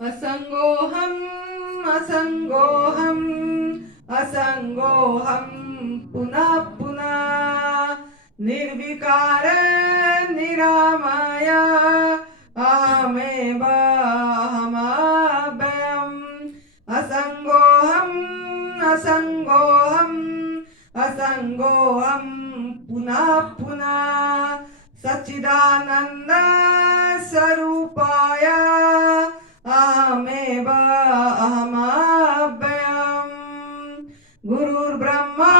असंगोहम असंगोहम असंगोहम पुनः पुनः निर्विकार निरामय अहमेव अहमव्ययम् असंगोहम असंगोहम असंगोहम पुनः पुनः सच्चिदानंद स्वरूपाय अहमेव अहमव्ययम् गुरुर्ब्रह्मा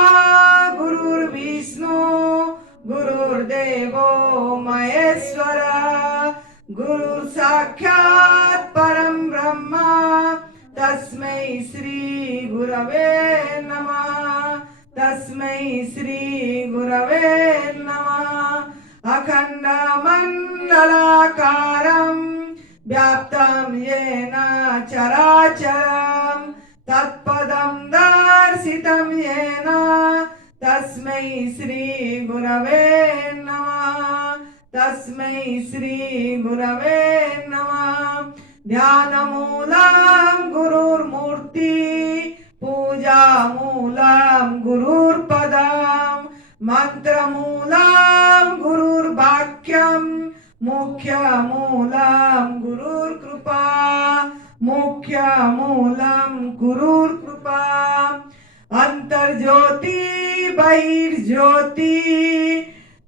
गुरुर्विष्णु गुरुर्देवो महेश्वर गुरु साक्षात् परम ब्रह्म तस्मै श्री गुरवे नमः तस्मै श्री गुरवे नमः अखंड मंडलाकारं व्याप्तं येन चराचरं तत्पदं दर्शितं येन तस्मै श्री गुरवे नमः तस्मै श्री गुरवे नमः ध्यानमूलं गुरुर्मूर्ति पूजामूलं गुरुर्पदम् मंत्रमूलं गुरुर्वाक्यं मुख्यमूलं गुरुर्कृपा मुख्यमूलं गुरुर्कृपा अंतर्ज्योति बहिर्ज्योति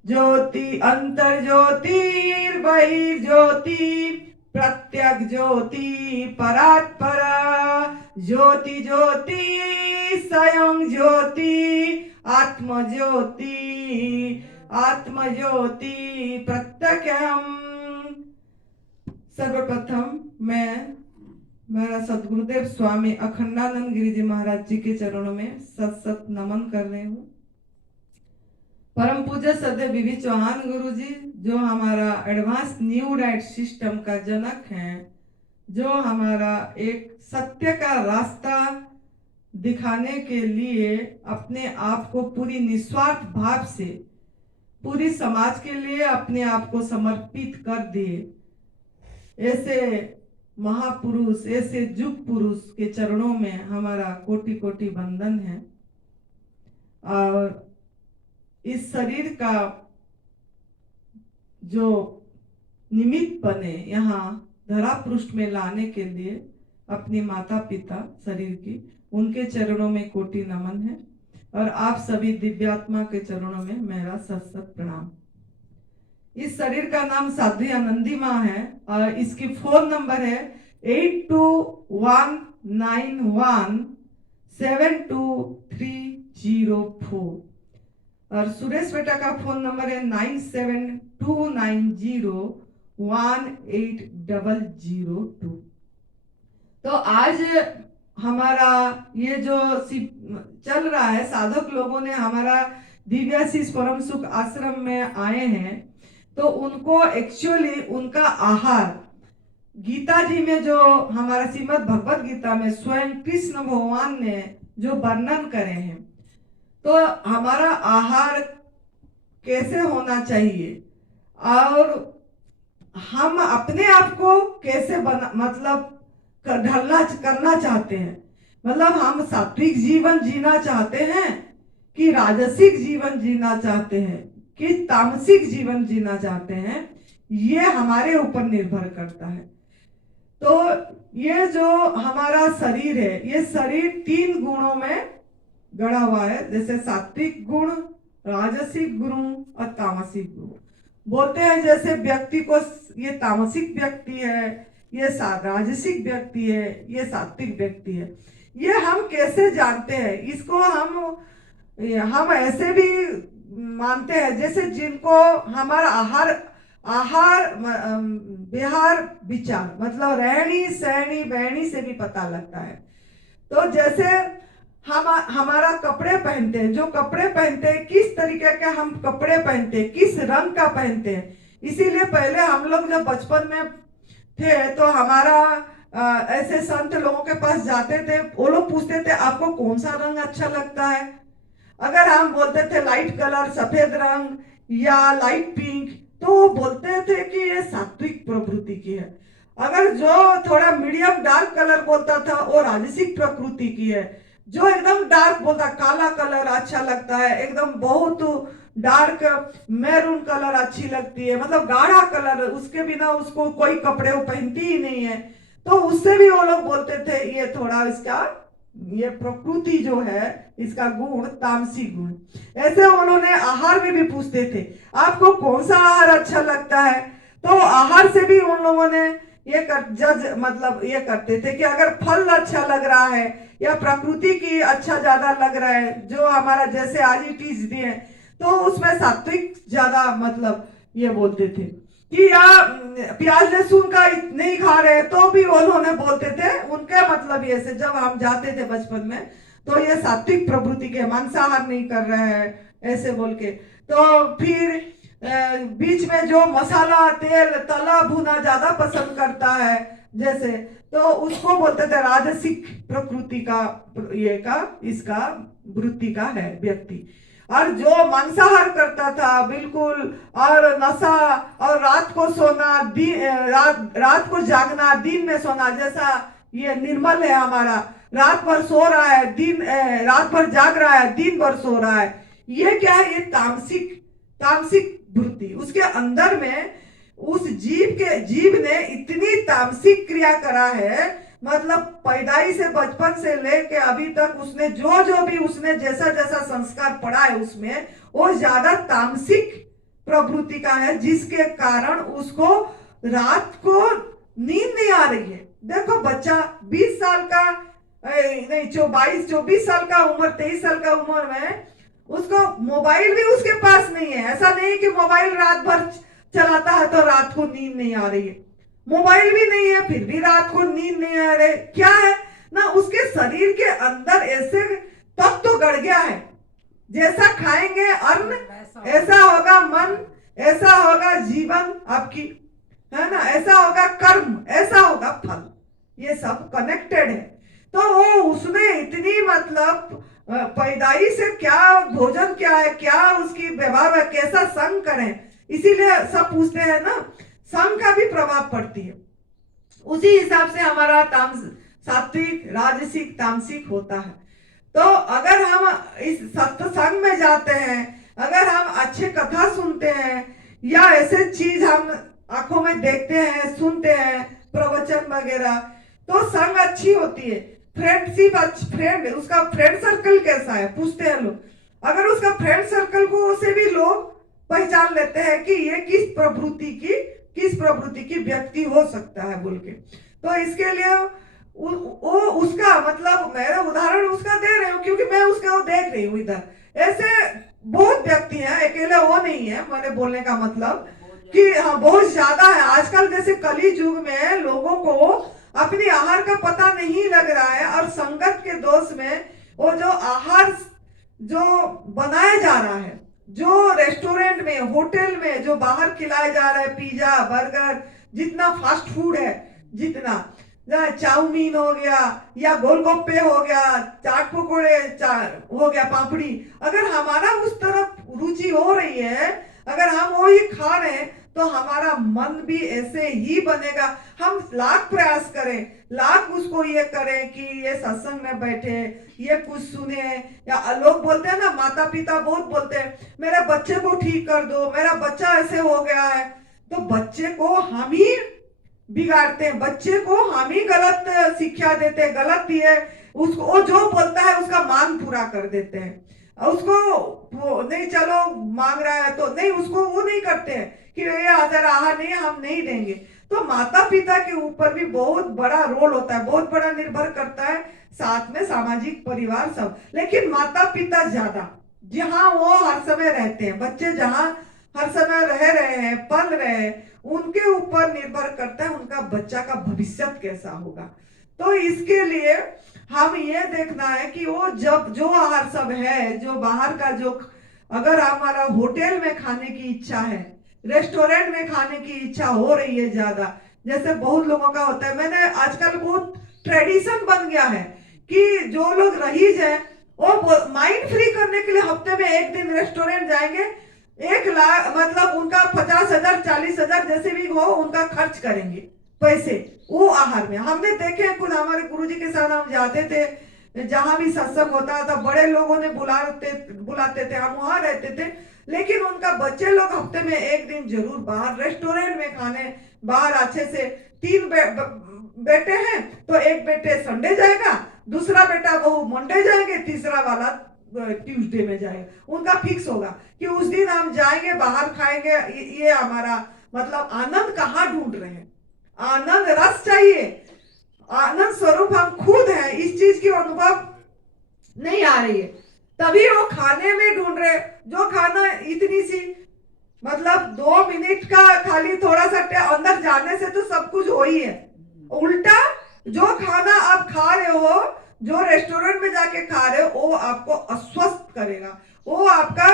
ज्योति अंतर्ज्योतिर्बहिर्ज्योति प्रत्यक ज्योति परात्परा ज्योति ज्योति स्वयं ज्योति आत्म ज्योति प्रत्यक्षम। सर्वप्रथम मैं मेरा सदगुरुदेव स्वामी अखंडानंद गिरी जी महाराज जी के चरणों में सत सत नमन कर रही हूँ। परम पूज्य सदैव बीबी चौहान गुरु जी जो हमारा एडवांस न्यू डाइट सिस्टम का जनक हैं, जो हमारा एक सत्य का रास्ता दिखाने के लिए अपने आप को पूरी निस्वार्थ भाव से पूरी समाज के लिए अपने आप को समर्पित कर दिए, ऐसे महापुरुष ऐसे युग पुरुष के चरणों में हमारा कोटि कोटि वंदन है। और इस शरीर का जो निमित्त बने यहाँ धरा पृष्ठ में लाने के लिए अपनी माता पिता शरीर की, उनके चरणों में कोटि नमन है। और आप सभी दिव्यात्मा के चरणों में मेरा सत सत प्रणाम। इस शरीर का नाम साध्वी आनंदी माँ है और इसकी फोन नंबर है 8219172304 और सुरेश बेटा का फोन नंबर है 9729018002। तो आज हमारा ये जो चल रहा है, साधक लोगों ने हमारा दिव्याशीष परम सुख आश्रम में आए हैं, तो उनको एक्चुअली उनका आहार गीता जी में जो हमारा श्रीमद् भगवत गीता में स्वयं कृष्ण भगवान ने जो वर्णन करे हैं, तो हमारा आहार कैसे होना चाहिए और हम अपने आप को कैसे मतलब करना चाहते हैं, मतलब हम सात्विक जीवन जीना चाहते हैं कि राजसिक जीवन जीना चाहते हैं कि तामसिक जीवन जीना चाहते हैं, ये हमारे ऊपर निर्भर करता है। तो ये जो हमारा शरीर है, ये शरीर 3 गुणों में गढ़ा हुआ है, जैसे सात्विक गुण, राजसिक गुण और तामसिक गुण। बोलते हैं जैसे व्यक्ति को ये तामसिक व्यक्ति है, ये राजसिक व्यक्ति है, ये सात्विक व्यक्ति है। ये हम कैसे जानते हैं? इसको हम ऐसे भी मानते हैं जैसे जिनको हमारा आहार विहार विचार मतलब रहनी सहनी बहनी से भी पता लगता है। तो जैसे हम हमारा कपड़े पहनते हैं, जो कपड़े पहनते हैं, किस तरीके के हम कपड़े पहनते हैं, किस रंग का पहनते हैं। इसीलिए पहले हम लोग जब बचपन में थे तो हमारा ऐसे संत लोगों के पास जाते थे, वो लोग पूछते थे आपको कौन सा रंग अच्छा लगता है। अगर हम बोलते थे लाइट कलर, सफेद रंग या लाइट पिंक, तो वो बोलते थे कि ये सात्विक प्रवृत्ति की है। अगर जो थोड़ा मीडियम डार्क कलर बोलता था वो राजसिक प्रकृति की है। जो एकदम डार्क बोलता, काला कलर अच्छा लगता है, एकदम बहुत डार्क मैरून कलर अच्छी लगती है, मतलब गाढ़ा कलर, उसके बिना उसको कोई कपड़े वो पहनती ही नहीं है, तो उससे भी वो लोग बोलते थे ये थोड़ा इसका, ये प्रकृति जो है इसका गुण तामसिक गुण। ऐसे उन्होंने आहार में भी पूछते थे आपको कौन सा आहार अच्छा लगता है, तो आहार से भी उन लोगों ने ये जज मतलब ये करते थे कि अगर फल अच्छा लग रहा है या प्रकृति की अच्छा ज्यादा लग रहा है, जो हमारा जैसे आज ही टीज दिए, तो उसमें सात्विक ज्यादा मतलब ये बोलते थे कि या प्याज लहसुन का नहीं खा रहे, तो भी उन्होंने बोलते थे उनके मतलब ये से जब हम जाते थे बचपन में, तो ये सात्विक प्रवृत्ति के, मांसाहार नहीं कर रहे हैं ऐसे बोल के। तो फिर बीच में जो मसाला तेल तला भुना ज्यादा पसंद करता है जैसे, तो उसको बोलते थे राजसिक प्रकृति का, ये का इसका वृत्ति का है व्यक्ति। और जो मांसाहार करता था बिल्कुल, और नशा, और रात को सोना, रात को जागना, दिन में सोना, जैसा ये निर्मल है हमारा, रात भर सो रहा है, रात भर जाग रहा है, दिन भर सो रहा है, ये क्या है, ये तामसिक वृत्ति। उसके अंदर में उस जीव ने इतनी तामसिक क्रिया करा है, मतलब पैदाई से बचपन से लेके अभी तक उसने जो भी उसने जैसा जैसा संस्कार पड़ा है उसमें वो ज्यादा तामसिक प्रवृत्ति का है, जिसके कारण उसको रात को नींद नहीं आ रही है। देखो बच्चा 20 साल का नहीं 24 साल का उम्र, 23 साल का उम्र में उसको मोबाइल भी उसके पास नहीं है। ऐसा नहीं कि मोबाइल रात भर चलाता है तो रात को नींद नहीं आ रही है, मोबाइल भी नहीं है फिर भी रात को नींद नहीं आ रही, क्या है ना, उसके शरीर के अंदर ऐसे तत्व गड़ गया है, जैसा खाएंगे अन्न ऐसा होगा मन, ऐसा होगा जीवन आपकी, है ना, ऐसा होगा कर्म, ऐसा होगा फल, ये सब कनेक्टेड है। तो वो उसने इतनी मतलब पैदाई से क्या भोजन क्या है, क्या उसकी व्यवहार है, कैसा संग करें, इसीलिए सब पूछते हैं ना, संग का भी प्रभाव पड़ती है। उसी हिसाब से हमारा सात्विक राजसिक तामसिक होता है। तो अगर हम इस सत्संग में जाते हैं, अगर हम अच्छे कथा सुनते हैं या ऐसे चीज हम आंखों में देखते हैं, सुनते हैं, प्रवचन वगैरह, तो संग अच्छी होती है। फ्रेंडशिप फ्रेंड, उसका फ्रेंड सर्कल कैसा है पूछते हैं लोग, अगर उसका फ्रेंड सर्कल को से भी लोग पहचान लेते हैं कि ये किस प्रवृत्ति की व्यक्ति हो सकता है बोल के। तो इसके लिए वो उसका मतलब मेरा उदाहरण उसका दे रही हूँ क्योंकि मैं उसका वो देख रही हूँ इधर। ऐसे बहुत व्यक्ति हैं, अकेले वो नहीं है, मैंने बोलने का मतलब कि हाँ बहुत ज्यादा है। आजकल जैसे कली युग में लोगों को अपनी आहार का पता नहीं लग रहा है, और संगत के दोष में वो जो आहार जो बनाया जा रहा है, जो रेस्टोरेंट में होटल में जो बाहर खिलाया जा रहा है, पिज्जा बर्गर, जितना फास्ट फूड है, जितना चाउमीन हो गया या गोलगप्पे हो गया, चाट पकोड़े हो गया, पापड़ी, अगर हमारा उस तरफ रुचि हो रही है, अगर हम वो ही खा रहे हैं, तो हमारा मन भी ऐसे ही बनेगा। हम लाख प्रयास करें, लाख उसको ये करें कि ये सत्संग में बैठे, ये कुछ सुने, या लोग बोलते हैं ना, माता पिता बहुत बोलते हैं मेरे बच्चे को ठीक कर दो, मेरा बच्चा ऐसे हो गया है, तो बच्चे को हम ही बिगाड़ते हैं, बच्चे को हम ही गलत शिक्षा देते हैं, गलत ये उसको वो जो बोलता है उसका मांग पूरा कर देते हैं। उसको नहीं चलो मांग रहा है तो नहीं, उसको वो नहीं करते हैं कि ये अगर आहार नहीं हम नहीं देंगे। तो माता पिता के ऊपर भी बहुत बड़ा रोल होता है, बहुत बड़ा निर्भर करता है, साथ में सामाजिक परिवार सब, लेकिन माता पिता ज्यादा, जहाँ वो हर समय रहते हैं, बच्चे जहाँ हर समय रह रहे हैं, पल रहे हैं, उनके ऊपर निर्भर करता है उनका बच्चा का भविष्य कैसा होगा। तो इसके लिए हम ये देखना है कि वो जब जो आहार सब है, जो बाहर का जो, अगर हमारा होटल में खाने की इच्छा है, रेस्टोरेंट में खाने की इच्छा हो रही है ज्यादा, जैसे बहुत लोगों का होता है, मैंने आजकल बहुत ट्रेडिशन बन गया है कि जो लोग रईस हैं वो माइंड फ्री करने के लिए हफ्ते में एक दिन रेस्टोरेंट जाएंगे, 1 लाख मतलब उनका 50,000 40,000 जैसे भी हो उनका खर्च करेंगे पैसे वो आहार में हमने देखे। खुद हमारे गुरुजी के साथ हम जाते थे, जहां भी सत्संग होता था बड़े लोगों ने बुलाते थे, हम वहां रहते थे, लेकिन उनका बच्चे लोग हफ्ते में एक दिन जरूर बाहर रेस्टोरेंट में खाने, बाहर अच्छे से तीन बेटे हैं तो एक बेटे संडे जाएगा, दूसरा बेटा वो मंडे जाएंगे, तीसरा वाला ट्यूसडे में जाएगा। उनका फिक्स होगा कि उस दिन हम जाएंगे बाहर खाएंगे। ये हमारा मतलब आनंद कहाँ ढूंढ रहे हैं? आनंद रस चाहिए, आनंद स्वरूप हम खुद हैं, इस चीज की अनुभव नहीं आ रही है, तभी वो खाने में ढूंढ रहे। जो खाना इतनी सी मतलब 2 मिनट का खाली थोड़ा सा अंदर जाने से तो सब कुछ हो ही है। उल्टा जो खाना आप खा रहे हो, जो रेस्टोरेंट में जाके खा रहे हो, वो आपको अस्वस्थ करेगा, वो आपका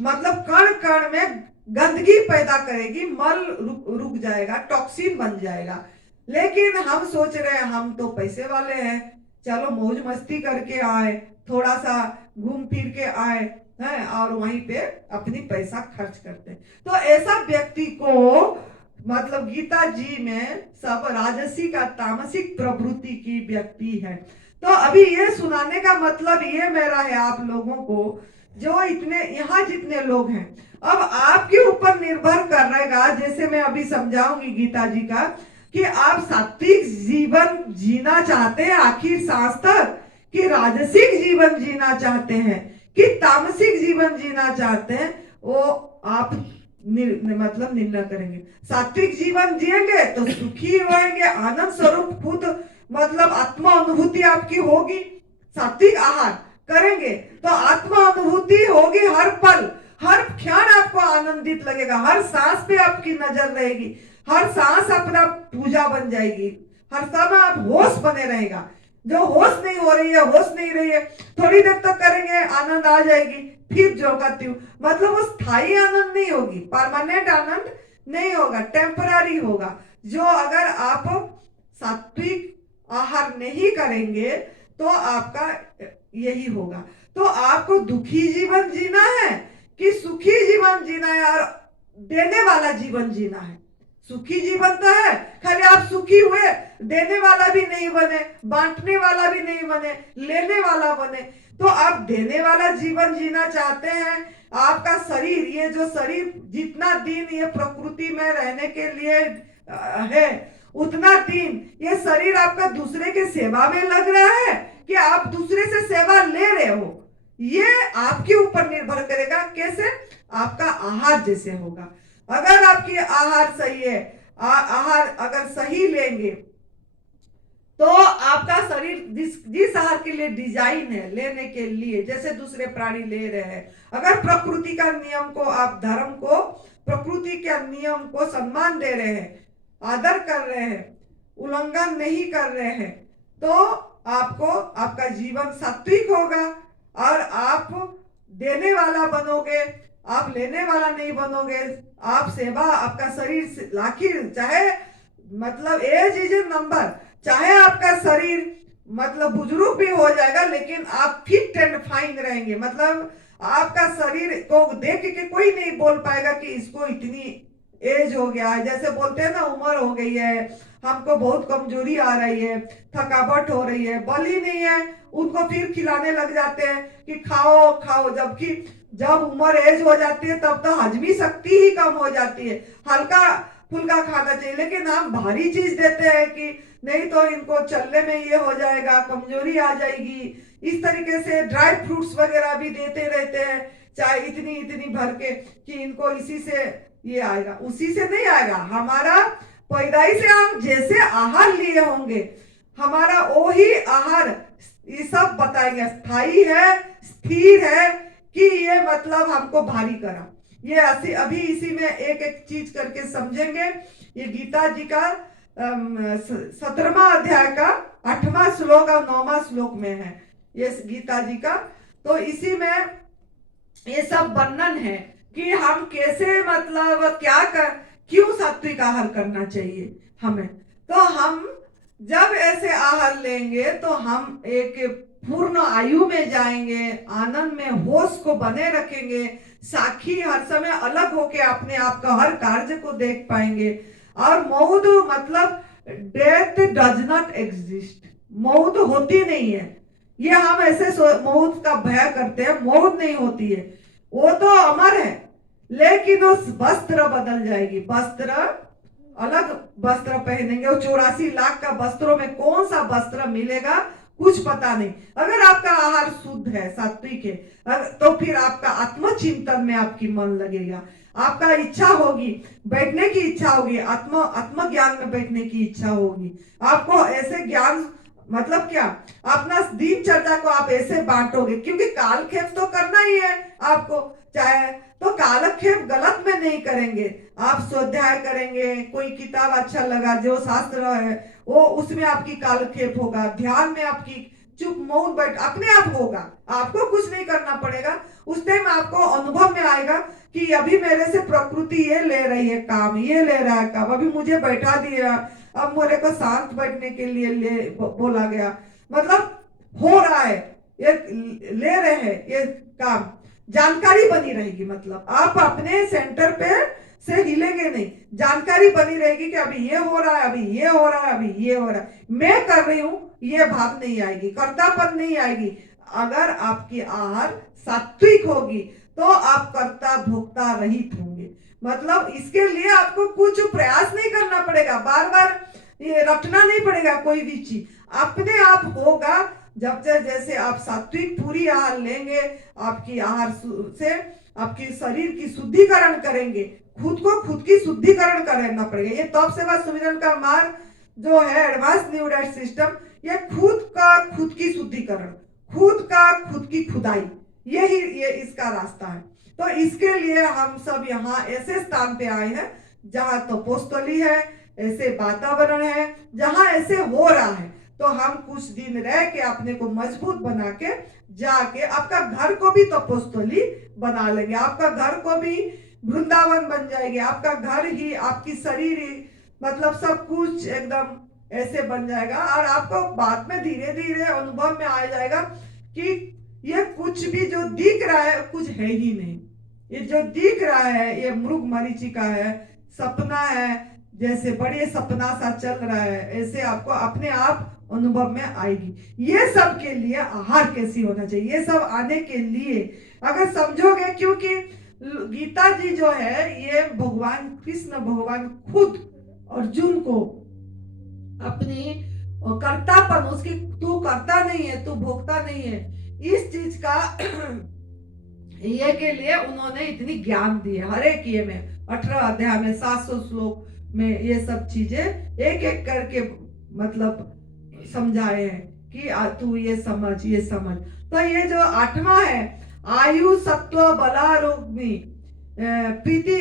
मतलब कण कण में गंदगी पैदा करेगी, मल रुक जाएगा, टॉक्सिन बन जाएगा। लेकिन हम सोच रहे हैं हम तो पैसे वाले हैं, चलो मौज मस्ती करके आए, थोड़ा सा घूम फिर के आए हैं और वहीं पे अपनी पैसा खर्च करते हैं। तो ऐसा व्यक्ति को मतलब गीता जी में सब राजसिक और तामसिक प्रवृत्ति की व्यक्ति है। तो अभी ये सुनाने का मतलब ये मेरा है आप लोगों को, जो इतने यहाँ जितने लोग हैं, अब आपके ऊपर निर्भर कर रहेगा, जैसे मैं अभी समझाऊंगी गीता जी का, कि आप सात्विक जीवन जीना चाहते हैं आखिर सांस तक, कि राजसिक जीवन जीना चाहते हैं, कि तामसिक जीवन जीना चाहते हैं, वो आप मतलब निर्णय करेंगे। सात्विक जीवन जिएंगे तो सुखी रहेंगे, आनंद स्वरूप खुद मतलब आत्मा अनुभूति आपकी होगी। सात्विक आहार करेंगे तो आत्मा अनुभूति होगी, हर पल हर क्षण आपको आनंदित लगेगा, हर सांस पे आपकी नजर रहेगी, हर सांस अपना पूजा बन जाएगी, हर समय आप होश बने रहेगा। जो होश नहीं हो रही है, होश नहीं रही है, थोड़ी देर तक करेंगे आनंद आ जाएगी, फिर जो करती हूँ, मतलब वो स्थायी आनंद नहीं होगी, परमानेंट आनंद नहीं होगा, टेम्पररी होगा। जो अगर आप सात्विक आहार नहीं करेंगे तो आपका यही होगा। तो आपको दुखी जीवन जीना है कि सुखी जीवन जीना है और देने वाला जीवन जीना है? सुखी जीवन तो है, खाली आप सुखी हुए, देने वाला भी नहीं बने, बांटने वाला भी नहीं बने, लेने वाला बने। तो आप देने वाला जीवन जीना चाहते हैं, आपका शरीर, ये जो शरीर जितना दिन ये प्रकृति में रहने के लिए है, उतना दिन ये शरीर आपका दूसरे के सेवा में लग रहा है कि आप दूसरे से सेवा ले रहे हो, ये आपके ऊपर निर्भर करेगा। कैसे? आपका आहार जैसे होगा। अगर आपकी आहार सही है, आहार अगर सही लेंगे तो आपका शरीर जिस आहार के लिए डिजाइन है लेने के लिए, जैसे दूसरे प्राणी ले रहे हैं, अगर प्रकृति का नियम को, आप धर्म को, प्रकृति के नियम को सम्मान दे रहे हैं, आदर कर रहे हैं, उल्लंघन नहीं कर रहे हैं, तो आपको आपका जीवन सात्विक होगा और आप देने वाला बनोगे, आप लेने वाला नहीं बनोगे। आप सेवा, आपका शरीर आखिर चाहे मतलब एज इज ए नंबर, चाहे आपका शरीर मतलब बुजुर्ग भी हो जाएगा लेकिन आप फिट एंड फाइन रहेंगे। मतलब आपका शरीर को देख के कोई नहीं बोल पाएगा कि इसको इतनी एज हो गया है, जैसे बोलते हैं ना उम्र हो गई है, हमको बहुत कमजोरी आ रही है, थकावट हो रही है, बल ही नहीं है, उनको फिर खिलाने लग जाते हैं कि खाओ खाओ, जबकि जब उम्र एज हो जाती है तब तो हजमी शक्ति ही कम हो जाती है, हल्का फुल्का खाना चाहिए। लेकिन हम भारी चीज देते हैं कि नहीं तो इनको चलने में ये हो जाएगा, कमजोरी आ जाएगी, इस तरीके से ड्राई फ्रूट्स वगैरह भी देते रहते हैं, चाहे इतनी इतनी भर के, कि इनको इसी से ये आएगा, उसी से नहीं आएगा। हमारा पैदाइश से हम जैसे आहार लिए होंगे, हमारा वही आहार ये सब बताएंगे, स्थायी है, स्थिर है, कि ये मतलब हमको भारी करा। ये अभी इसी में एक एक चीज करके समझेंगे। ये गीता जी का 17वां अध्याय का 8वां श्लोक और 9वां श्लोक में है ये गीता जी का। तो इसी में ये सब वर्णन है कि हम कैसे मतलब क्या कर, क्यों सात्विक आहार करना चाहिए हमें। तो हम जब ऐसे आहार लेंगे तो हम एक पूर्ण आयु में जाएंगे, आनंद में होश को बने रखेंगे, साखी हर समय अलग होके अपने आप का हर कार्य को देख पाएंगे, और मौद मतलब डेथ डज नॉट एग्जिस्ट, मौत होती नहीं है। ये हम ऐसे मौत का भय करते हैं, मौत नहीं होती है, वो तो अमर है। लेकिन उस वस्त्र बदल जाएगी, वस्त्र अलग वस्त्र पहनेंगे, और 84 लाख का वस्त्रों में कौन सा वस्त्र मिलेगा कुछ पता नहीं। अगर आपका आहार शुद्ध है, सात्विक है, तो फिर आपका आत्मचिंतन में आपकी मन लगेगा, आपका इच्छा होगी, बैठने की इच्छा होगी, आत्म ज्ञान में बैठने की इच्छा होगी। आपको ऐसे ज्ञान मतलब क्या, अपना दिनचर्या को आप ऐसे बांटोगे, क्योंकि कालक्षेप तो करना ही है आपको, चाहे तो कालक्षेप गलत में नहीं करेंगे। आप स्वाध्याय करेंगे, कोई किताब अच्छा लगा जो शास्त्र है वो, उसमें आपकी कालक्षेप होगा, ध्यान में आपकी चुप मौन बैठ अपने आप होगा, आपको कुछ नहीं करना पड़ेगा। उस टाइम आपको अनुभव में आएगा कि अभी मेरे से प्रकृति ये ले रही है काम, ये ले रहा है काम, अभी मुझे बैठा दिया, अब मेरे को शांत बैठने के लिए बोला गया, मतलब हो रहा है, ये ले रहे हैं ये काम, जानकारी बनी रहेगी। मतलब आप अपने सेंटर पे से हिलेंगे नहीं, जानकारी बनी रहेगी कि अभी ये हो रहा है, अभी ये हो रहा है, अभी ये हो रहा है, मैं कर रही हूं, ये भाव नहीं आएगी, कर्तापन नहीं आएगी। अगर आपकी आहार सात्विक होगी तो आप कर्ता भोक्ता रहित होंगे। मतलब इसके लिए आपको कुछ प्रयास नहीं करना पड़ेगा, बार बार ये रटना नहीं पड़ेगा, कोई भी चीज अपने आप होगा। जब जैसे आप सात्विक पूरी आहार लेंगे, आपकी आहार से आपकी शरीर की शुद्धिकरण करेंगे, खुद को खुद की शुद्धिकरण करना पड़ेगा। ये तप सेवा सुमिरन का मार्ग जो है एडवांस न्यू डाइट सिस्टम, ये खुद का खुद की शुद्धिकरण, खुद का खुद की खुदाई, यही ये इसका रास्ता है। तो इसके लिए हम सब यहाँ ऐसे स्थान पे आए हैं जहाँ तपोस्थली है, ऐसे वातावरण है जहाँ ऐसे हो रहा है, तो हम कुछ दिन रह के अपने को मजबूत बना के जाके आपका घर को भी तपोस्थली बना लेंगे, आपका घर को भी वृंदावन बन जाएगी, आपका घर ही, आपकी शरीर ही, मतलब सब कुछ एकदम ऐसे बन जाएगा। और आपको बाद में धीरे धीरे अनुभव में आ जाएगा कि ये कुछ भी जो दिख रहा है कुछ है ही नहीं, ये जो दिख रहा है ये मृग मरीचिका है, सपना है, जैसे बड़े सपना सा चल रहा है, ऐसे आपको अपने आप अनुभव में आएगी। ये सब के लिए आहार कैसी होना चाहिए, ये सब आने के लिए अगर समझोगे, क्योंकि गीता जी जो है ये भगवान कृष्ण भगवान खुद अर्जुन को अपनी कर्तापन, उसकी तू करता नहीं है, तू भोगता नहीं है, इस चीज का ये के लिए उन्होंने इतनी ज्ञान दी है। हर एक ये में 18 अध्याय में 700 श्लोक में ये सब चीजें एक एक करके मतलब समझाए हैं कि तू ये समझ, ये समझ। तो ये जो 8वां है, आयु सत्व बलारोग्नि प्रीति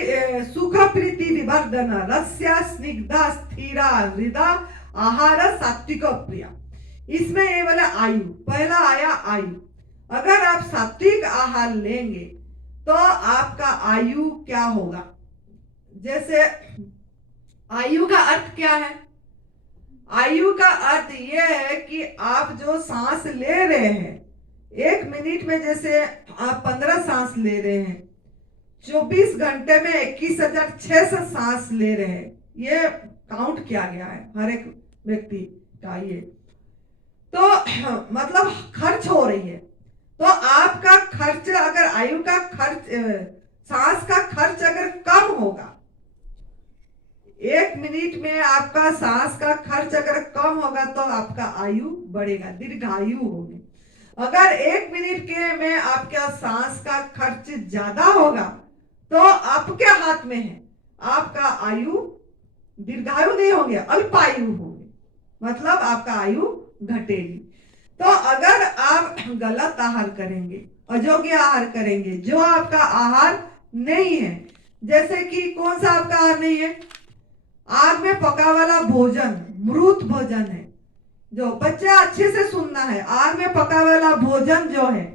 सुख प्रीति विवर्धन रस्या स्निग्धा स्थिरा हृदा आहार सात्विक प्रिया, इसमें ये वाला आयु, पहला आया आयु। अगर आप सात्विक आहार लेंगे तो आपका आयु क्या होगा, जैसे आयु का अर्थ क्या है, आयु का अर्थ यह है कि आप जो सांस ले रहे हैं 1 मिनट में, जैसे आप 15 सांस ले रहे हैं, 24 घंटे में 21,600 सांस ले रहे हैं, ये काउंट किया गया है हर एक व्यक्ति का। ये तो मतलब खर्च हो रही है, तो आपका खर्च अगर आयु का खर्च, सांस का खर्च अगर कम होगा, 1 मिनट में आपका सांस का खर्च अगर कम होगा तो आपका आयु बढ़ेगा, दीर्घायु होगी। अगर 1 मिनट के में आपका सांस का खर्च ज्यादा होगा तो आपके हाथ में है, आपका आयु दीर्घायु नहीं होंगे, अल्पायु होंगे, मतलब आपका आयु घटेगी। तो अगर आप गलत आहार करेंगे, अयोग्य आहार करेंगे, जो आपका आहार नहीं है, जैसे कि कौन सा आपका आहार नहीं है, आग में पका वाला भोजन, मृत भोजन है, जो बच्चा अच्छे से सुनना है, आग में पका वाला भोजन जो है,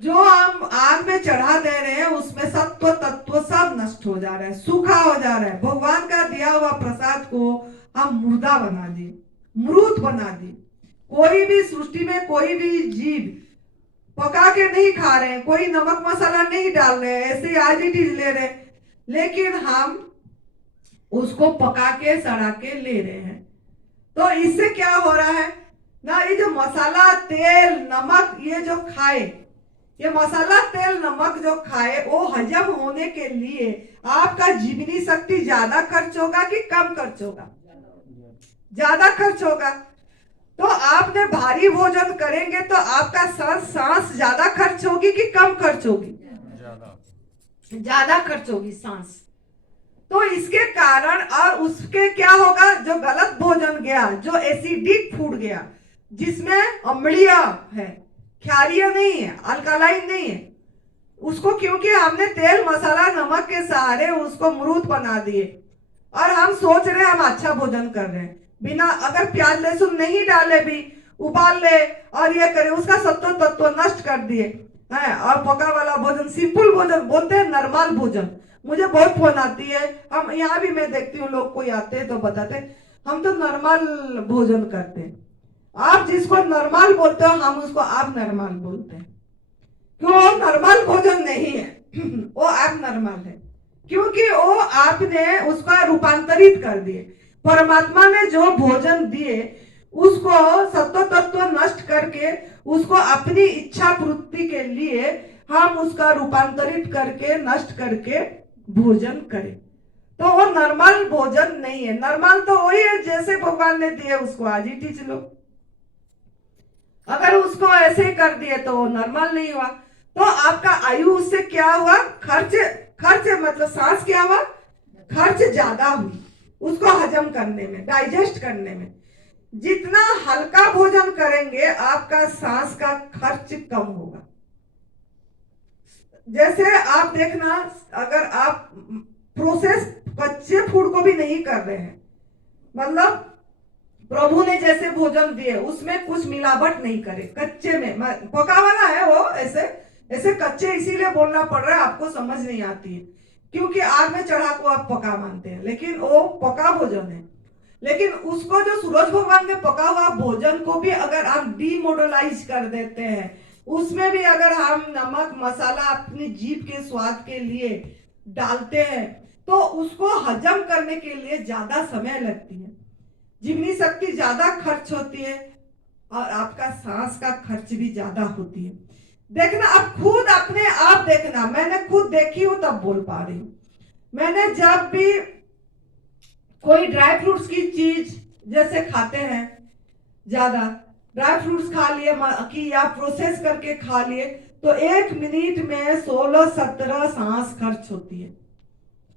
जो हम आग में चढ़ा दे रहे हैं, उसमें सत्व तत्व सब नष्ट हो जा रहा है, सूखा हो जा रहा है। भगवान का दिया हुआ प्रसाद को हम मुर्दा बना दिए, मृत बना दिए। कोई भी सृष्टि में कोई भी जीव पका के नहीं खा रहे हैं, कोई नमक मसाला नहीं डाल रहे हैं, ऐसे आज इट इज ले रहे हैं, लेकिन हम उसको पका के सड़ा के ले रहे हैं। तो इससे क्या हो रहा है ना, ये जो मसाला तेल नमक ये जो खाए, ये मसाला तेल नमक जो खाए वो हजम होने के लिए आपका जीवनी शक्ति ज्यादा खर्च होगा कि कम खर्च होगा? ज्यादा खर्च होगा। तो आपने भारी भोजन करेंगे तो आपका सांस ज्यादा खर्च होगी कि कम खर्च होगी? ज्यादा खर्च होगी सांस। तो इसके कारण और उसके क्या होगा, जो गलत भोजन गया, जो एसिडिक फूड गया, जिसमें अम्लीय है, क्षारीय नहीं है, अल्कलाइन नहीं है, उसको क्योंकि हमने तेल मसाला नमक के सहारे उसको मृत बना दिए और हम सोच रहे हैं हम अच्छा भोजन कर रहे हैं, बिना अगर प्याज लहसुन नहीं डाले भी उबाल ले और ये करे, उसका सत्व तत्व नष्ट कर दिए है। और पका वाला भोजन, सिंपल भोजन बोलते हैं, नॉर्मल भोजन। मुझे बहुत फोन आती है, हम यहाँ भी मैं देखती हूँ लोग कोई आते हैं तो बताते हम तो नॉर्मल भोजन करते हैं। आप जिसको नॉर्मल बोलते हो हम उसको आप नॉर्मल बोलते हैं, क्यों? वो नॉर्मल भोजन नहीं है वो आप नॉर्मल है, क्योंकि वो आपने उसका रूपांतरित कर दिए। परमात्मा ने जो भोजन दिए उसको सत्व तत्व नष्ट करके उसको अपनी इच्छा पूर्ति के लिए हम उसका रूपांतरित करके नष्ट करके भोजन करें। तो वो नॉर्मल भोजन नहीं है। नॉर्मल तो वही है जैसे भगवान ने दिए उसको आज ही टीच लो। अगर उसको ऐसे कर दिए तो वो नॉर्मल नहीं हुआ। तो आपका आयु उससे क्या हुआ, खर्च मतलब सांस क्या हुआ, खर्च ज्यादा हुई उसको हजम करने में, डाइजेस्ट करने में। जितना हल्का भोजन करेंगे आपका सांस का खर्च कम होगा। जैसे आप देखना, अगर आप प्रोसेस कच्चे फूड को भी नहीं कर रहे हैं, मतलब प्रभु ने जैसे भोजन दिए उसमें कुछ मिलावट नहीं करे, कच्चे में पका वाला है वो, ऐसे कच्चे इसीलिए बोलना पड़ रहा है, आपको समझ नहीं आती है क्योंकि आग में चढ़ा को आप पका मानते हैं, लेकिन वो पका भोजन है। लेकिन उसको जो सूरज भगवान ने पका हुआ भोजन को भी अगर हम डीमोडलाइज कर देते हैं, उसमें भी अगर हम नमक मसाला अपनी जीभ के स्वाद के लिए डालते हैं तो उसको हजम करने के लिए ज्यादा समय लगती है, जीवनी शक्ति ज्यादा खर्च होती है और आपका सांस का खर्च भी ज्यादा होती है। देखना, आप खुद अपने आप देखना, मैंने खुद देखी हूं तब बोल पा रही हूँ। मैंने जब भी कोई ड्राई फ्रूट्स की चीज जैसे खाते हैं, ज्यादा ड्राई फ्रूट्स खा लिए कि या प्रोसेस करके खा लिए, तो 1 मिनट में 16-17 सांस खर्च होती है।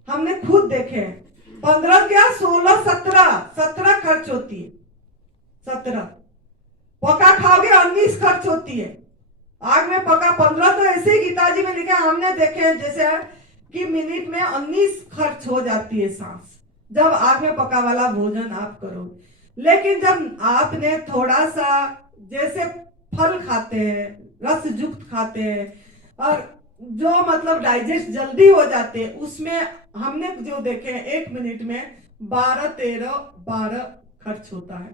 हमने खुद देखे हैं, 15 क्या 16-17 खर्च होती है। 17 पका खाओगे 19 खर्च होती है। आग में पका 15 तो ऐसे ही गीता जी में लिखे हमने देखे जैसे कि मिनट में 19 खर्च हो जाती है सांस जब आग में पका वाला भोजन आप करो। लेकिन जब आपने थोड़ा सा जैसे फल खाते हैं, रस युक्त खाते हैं और जो मतलब डाइजेस्ट जल्दी हो जाते हैं, उसमें हमने जो देखे 1 मिनट में 12 खर्च होता है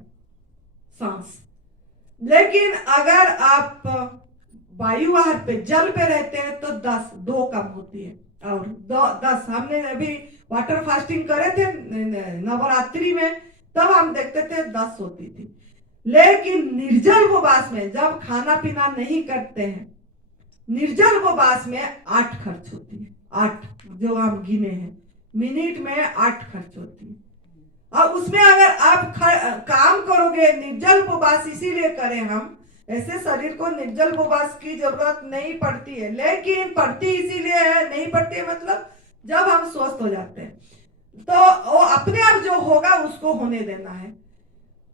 सांस। लेकिन अगर आप वायु आहार पे जल पे रहते हैं तो 2 कम होती है और 10। हमने अभी वाटर फास्टिंग करे थे नवरात्रि में, तब हम देखते थे 10 होती थी। लेकिन निर्जल उपवास में जब खाना पीना नहीं करते हैं, निर्जल उपवास में 8 खर्च होती है। 8 जो हम गिने हैं, मिनट में 8 खर्च होती है। और उसमें अगर आप काम करोगे, निर्जल उपवास इसीलिए करें हम, ऐसे शरीर को निर्जल उपवास की जरूरत नहीं पड़ती है, लेकिन पड़ती इसीलिए है, नहीं पड़ती है मतलब जब हम स्वस्थ हो जाते हैं तो वो अपने आप जो होगा उसको होने देना है।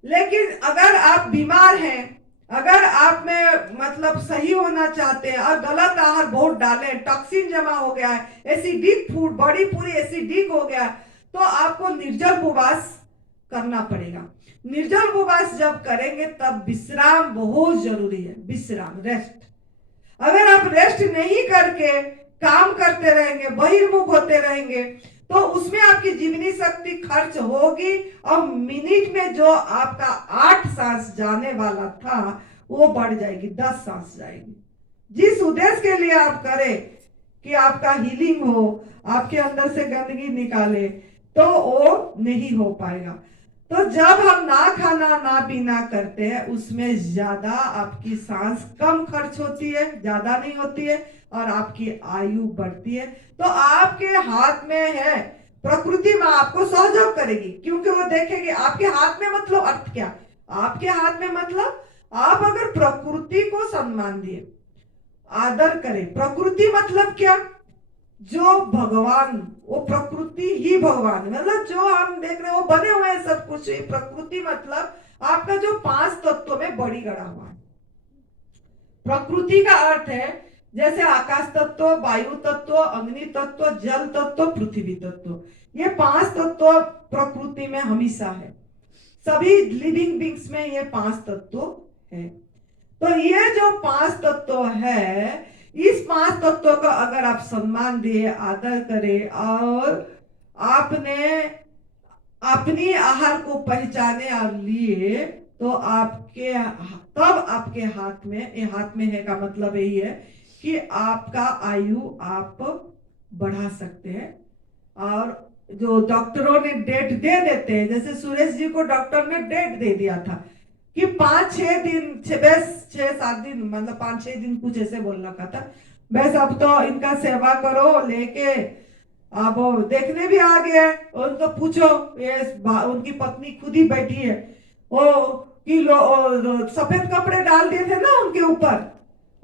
लेकिन अगर आप बीमार हैं, अगर आप में मतलब सही होना चाहते हैं और गलत आहार बहुत डाले, टॉक्सिन जमा हो गया है, एसिडिक फूड, बॉडी पूरी एसिडिक हो गया, तो आपको निर्जल उपवास करना पड़ेगा। निर्जल उपवास जब करेंगे तब विश्राम बहुत जरूरी है, विश्राम, रेस्ट। अगर आप रेस्ट नहीं करके काम करते रहेंगे, बहिर्मुख होते रहेंगे, तो उसमें आपकी जीवनी शक्ति खर्च होगी और मिनट में जो आपका 8 सांस जाने वाला था वो बढ़ जाएगी, 10 सांस जाएगी। जिस उद्देश्य के लिए आप करें कि आपका हीलिंग हो, आपके अंदर से गंदगी निकाले, तो वो नहीं हो पाएगा। तो जब हम ना खाना ना पीना करते हैं उसमें ज्यादा आपकी सांस कम खर्च होती है, ज्यादा नहीं होती है, और आपकी आयु बढ़ती है। तो आपके हाथ में है, प्रकृति में आपको सहयोग करेगी, क्योंकि वो देखेगी आपके हाथ में। मतलब अर्थ क्या, आपके हाथ में मतलब आप अगर प्रकृति को सम्मान दिए, आदर करें। प्रकृति मतलब क्या, जो भगवान, वो प्रकृति ही भगवान है। मतलब जो हम देख रहे हैं वो बने हुए हैं सब कुछ। ये प्रकृति मतलब आपका जो 5 तत्वों में बड़ी गड़ा हुआ है। प्रकृति का अर्थ है जैसे आकाश तत्व, वायु तत्व, अग्नि तत्व, जल तत्व, पृथ्वी तत्व। ये 5 तत्व प्रकृति में हमेशा है। सभी लिविंग बींग्स में ये 5 तत्व है। तो ये जो 5 तत्व है, इस 5 तत्वों का अगर आप सम्मान दिए, आदर करें, और आपने अपनी आहार को पहचाने और लिए, तो आपके तब आपके हाथ में है का मतलब यही है कि आपका आयु आप बढ़ा सकते हैं। और जो डॉक्टरों ने डेट दे देते हैं, जैसे सुरेश जी को डॉक्टर ने डेट दे दिया था कि 5-6 दिन, 6-7 दिन, मतलब 5-6 दिन कुछ ऐसे बोल रखा था। बस अब तो इनका सेवा करो लेके। अब वो देखने भी आ गया, उनको पूछो, ये उनकी पत्नी खुद ही बैठी है, वो सफेद कपड़े डाल दिए थे ना उनके ऊपर,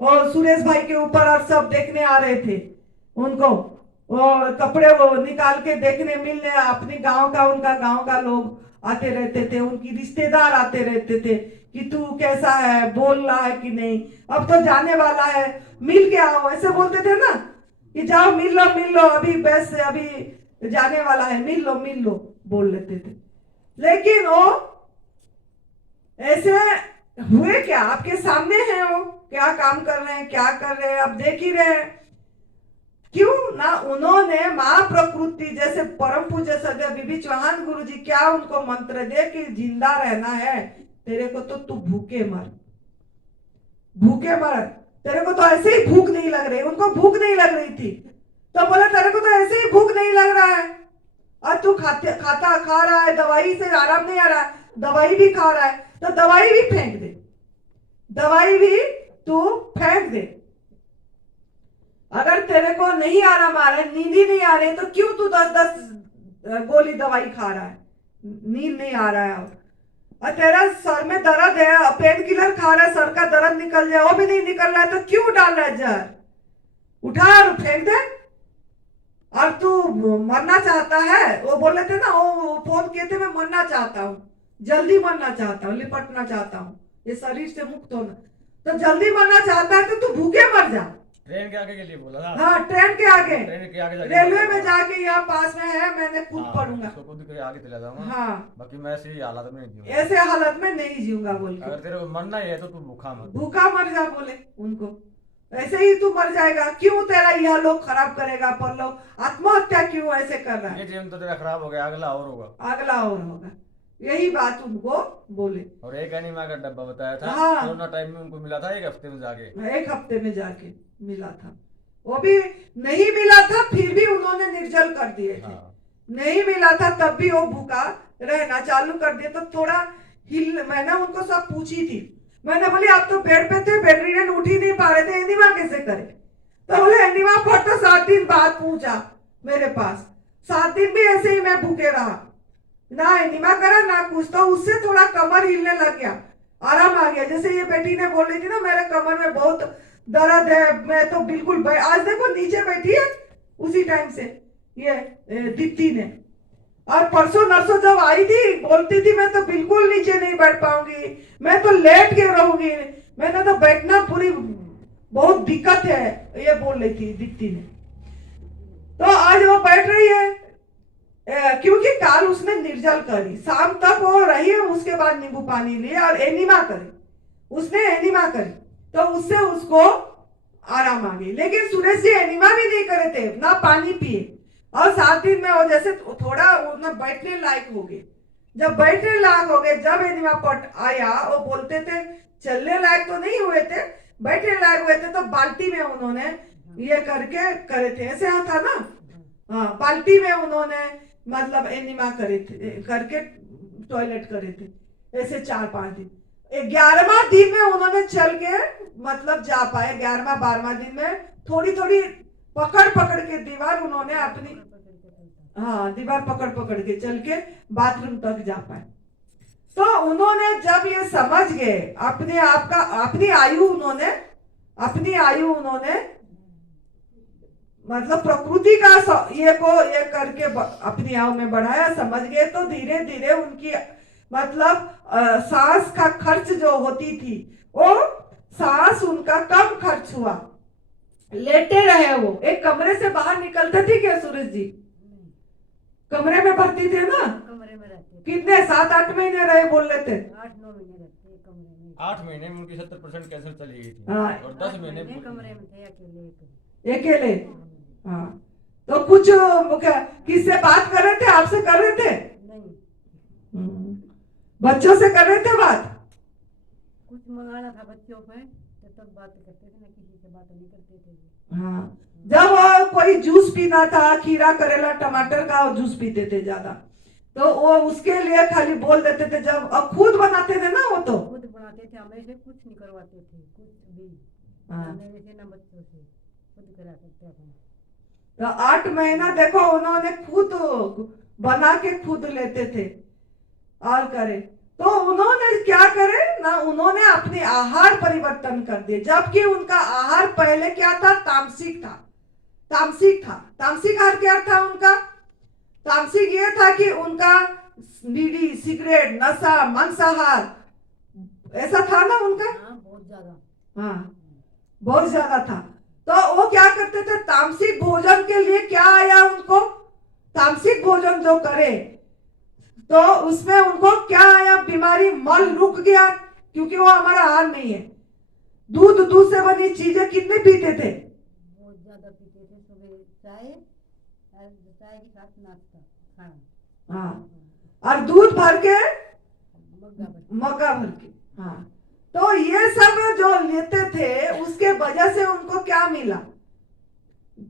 और सुरेश भाई के ऊपर, और सब देखने आ रहे थे उनको, और कपड़े वो निकाल के देखने मिलने, अपने गांव का, उनका गांव का लोग आते रहते थे, उनकी रिश्तेदार आते रहते थे कि तू कैसा है, बोल रहा है कि नहीं, अब तो जाने वाला है, मिल के आओ, ऐसे बोलते थे ना कि जाओ मिल लो अभी, बस अभी जाने वाला है, मिल लो बोल लेते थे। लेकिन वो ऐसे हुए क्या, आपके सामने है, वो क्या काम कर रहे हैं, क्या कर रहे हैं, आप देख ही रहे हैं। क्यों ना उन्होंने माँ प्रकृति, जैसे परम पूज्य सदैव बीबी चौहान गुरु जी क्या उनको मंत्र दे कि जिंदा रहना है तेरे को, तो तू भूखे मर, तेरे को तो ऐसे ही भूख नहीं लग रही। उनको भूख नहीं लग रही थी, तो बोला तेरे को तो ऐसे ही भूख नहीं लग रहा है, और तू खा रहा है, दवाई से आराम नहीं आ रहा है, दवाई भी खा रहा है, तो दवाई भी फेंक दे, दवाई भी तू फेंक दे। अगर तेरे को नहीं आराम आ रहा है, नींद ही नहीं आ रही, तो क्यों तू 10-10 गोली दवाई खा रहा है, नींद नहीं आ रहा है, और तेरा सर में दर्द है, पेन किलर खा रहा है, सर का दर्द निकल जाए, वो भी नहीं निकल रहा है, तो क्यों डाल रहा है जहर, उठा और फेंक दे। और तू मरना चाहता है, वो बोले थे ना, वो फोन किए थे, मैं मरना चाहता हूँ, जल्दी मरना चाहता हूँ, लिपटना चाहता हूँ, ये शरीर से मुक्त होना, तो जल्दी मरना चाहता है तो तू भूखे मर जा। ट्रेन के आगे के लिए बोला था। हाँ, ट्रेन के आगे रेलवे में जाके, यहाँ पास में है, मैंने खुद पढ़ूंगा, खुद के आगे चला जाऊंगा। हाँ, बाकी मैं ऐसी हालत में नहीं जीऊंगा, ऐसे हालत में नहीं जीऊंगा बोल के। अगर तेरे को मरना ही है तो तू भूखा मर जा बोले उनको, ऐसे ही तू मर जाएगा। क्यों तेरा यह लोग खराब करेगा, पर लोग आत्महत्या क्यों ऐसे कर रहा है, ये जीवन तो तेरा खराब हो गया, अगला और होगा, यही बात उनको बोले। और एक एनीमा का डब्बा बताया था, हाँ, कोरोना टाइम में उनको मिला था 1 हफ्ते में जाके, 1 हफ्ते में जाके मिला था, वो भी नहीं मिला था, फिर भी उन्होंने निर्जल कर दिए थे। नहीं मिला था तब भी वो भूखा रहना चालू कर दिया। तो थोड़ा मैंने उनको सब पूछी थी, मैंने बोली आप तो बेड पे थे, बेडरिडन उठ ही नहीं पा रहे थे, एनीमा कैसे करे, तो बोले एनीमा पर तो 7 दिन बाद पहुंचा मेरे पास, 7 दिन भी ऐसे ही मैं भूखे रहा, ना एनीमा करा ना कुछ, तो उससे थोड़ा कमर हिलने लग गया, आराम आ गया। जैसे ये बेटी ने बोल रही थी ना, मेरे कमर में बहुत दर्द है, मैं तो बिल्कुल, आज देखो नीचे बैठी है उसी टाइम से ये दीप्ति ने, और परसों नरसों जब आई थी बोलती थी मैं तो बिल्कुल नीचे नहीं बैठ पाऊंगी, मैं तो लेट के रहूंगी, मैंने तो बैठना पूरी बहुत दिक्कत है, ये बोल रही थी दीप्ति ने। तो आज वो बैठ रही है, क्योंकि काल उसने निर्जल करी, शाम तक वो रही है, उसके बाद नींबू पानी लिए और एनीमा करी, उसने एनीमा करी, तो उससे उसको आराम आ गई। लेकिन सुरेश जी एनीमा भी नहीं करे थे, ना पानी पिए, और 7 दिन में वो जैसे थोड़ा बैठने लायक हो गए। जब बैठने लायक हो गए, जब एनीमा पट आया, वो बोलते थे चलने लायक तो नहीं हुए थे, बैठने लायक हुए थे, तो बाल्टी में उन्होंने ये करके करे थे, ऐसे था ना, हाँ, बाल्टी में उन्होंने मतलब एनिमा करे थे, करके टॉयलेट करे थे, ऐसे 4-5 दिन। 11वां दिन में उन्होंने चल के मतलब जा पाए। 11वां 12वां दिन में थोड़ी थोड़ी पकड़ पकड़ के दीवार उन्होंने अपनी, हाँ, दीवार पकड़ पकड़ के चल के बाथरूम तक जा पाए। तो उन्होंने जब ये समझ गए अपने आप का, अपनी आयु उन्होंने मतलब प्रकृति का ये करके अपनी आयु में बढ़ाया, समझ गए। तो धीरे धीरे उनकी मतलब सांस का खर्च जो होती थी वो सांस उनका कम खर्च हुआ। लेटे रहे, वो एक कमरे से बाहर निकलते थे क्या सूरज जी? कमरे में भर्ती थे ना, कमरे में रहते थे। कितने 7-8 महीने रहे बोल रहे थे। 8-9 महीने रहते कमरे में। 8 महीने में उनकी 70% कैंसर चली गई थी। हाँ। और 10 महीने कमरे में थे अकेले। अकेले, हाँ। तो कुछ किससे बात कर रहे थे? आपसे कर रहे थे? नहीं। बच्चों से कर रहे थे बात? कुछ मंगाना था बच्चों पे तो तब बात करते थे, ना किसी से बात नहीं करते थे। हाँ। जब वो कोई जूस पीना था, खीरा करेला टमाटर का जूस पीते थे ज्यादा, तो वो उसके लिए खाली बोल देते थे। जब खुद बनाते थे ना, वो तो खुद बनाते थे, हमें से कुछ नहीं करवाते थे, कुछ भी। हाँ। मेरे से ना बच्चों से, खुद करा करते अपन। तो 8 महीना देखो उन्होंने खुद बना के खुद लेते थे और करे। तो उन्होंने क्या करे ना, उन्होंने अपने आहार परिवर्तन कर दिए। जबकि उनका आहार पहले क्या था? तामसिक था। तामसिक आहार क्या था उनका? तामसिक ये था कि उनका बीड़ी, सिगरेट, नशा, मांसाहार ऐसा था ना उनका। हाँ, बहुत ज्यादा। हाँ, बहुत ज्यादा था। तो वो क्या करते थे? तामसिक भोजन के लिए क्या आया उनको? तामसिक भोजन जो करे तो उसमें उनको क्या आया? बीमारी, मल रुक गया, क्योंकि वो हमारा आहार नहीं है। दूध से बनी चीजें कितने पीते थे? बहुत ज्यादा पीते थे। सुबह चाय के साथ नाश्ता खाना। हाँ, और दूध भर के मग्गा भर के। हाँ। तो ये सब जो लेते थे उसके वजह से उनको क्या मिला?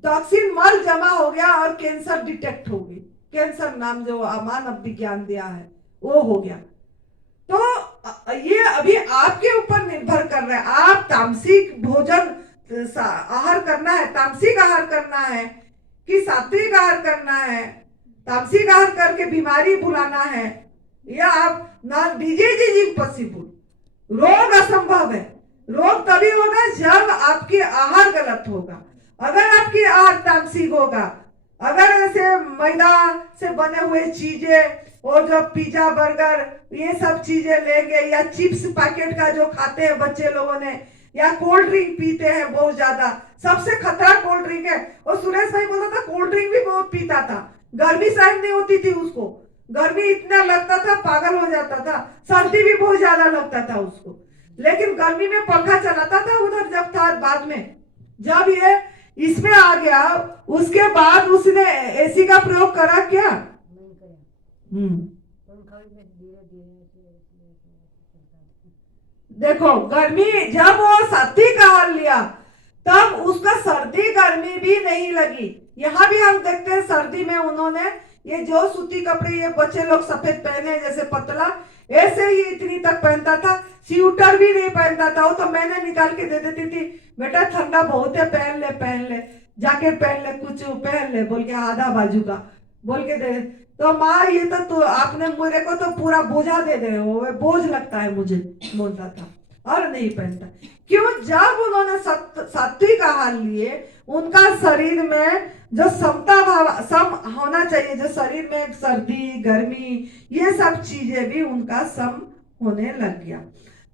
टॉक्सिन, मल जमा हो गया और कैंसर डिटेक्ट हो गई। कैंसर नाम जो मानव विज्ञान दिया है वो हो गया। तो ये अभी आपके ऊपर निर्भर कर रहा है। आप तामसिक भोजन आहार करना है, तामसिक आहार करना है कि सात्विक आहार करना है? तामसिक आहार करके बीमारी बुलाना है, या आप ना? डिजीज इज इम्पॉसिबल, रोग असंभव है। रोग तभी होगा जब आपकी आहार गलत होगा। अगर आपकी आहार तामसिक होगा, अगर ऐसे मैदा से बने हुए चीजें और जो पिज्जा, बर्गर, ये सब चीजें लेंगे, या चिप्स पैकेट का जो खाते हैं बच्चे लोगों ने, या कोल्ड ड्रिंक पीते हैं बहुत ज्यादा। सबसे खतरा कोल्ड ड्रिंक है। और सुरेश भाई बोलता था कोल्ड ड्रिंक भी बहुत पीता था, गर्मी सहन नहीं होती थी उसको। गर्मी इतना लगता था, पागल हो जाता था। सर्दी भी बहुत ज्यादा लगता था उसको, लेकिन गर्मी में पंखा चलाता था उधर। जब था बाद में, जब ये इसमें आ गया उसके बाद उसने एसी का प्रयोग करा क्या? नहीं करा। पंखा भी धीरे-धीरे देखो, गर्मी जब वो सात्विक आहार लिया तब उसका सर्दी गर्मी भी नहीं लगी। यहाँ भी हम देखते हैं सर्दी में उन्होंने ये जो सूती कपड़े ये बच्चे लोग सफेद पहने जैसे पतला, ऐसे ही इतनी तक पहनता था। स्वेटर भी नहीं पहनता था वो, तो मैंने निकाल के दे देती थी, बेटा ठंडा बहुत है, पहन ले, जैकेट पहन ले, कुछ पहन ले बोल के, आधा बाजू का बोल के दे। तो माँ ये तो आपने मेरे को तो पूरा बोझा दे रहे हो, बोझ लगता है मुझे, बोलता था और नहीं पहनता। क्यों? जब उन्होंने सात्विक आहार लिए उनका शरीर में जो समता भाव सम होना चाहिए, जो शरीर में सर्दी गर्मी ये सब चीजें भी उनका सम होने लग गया।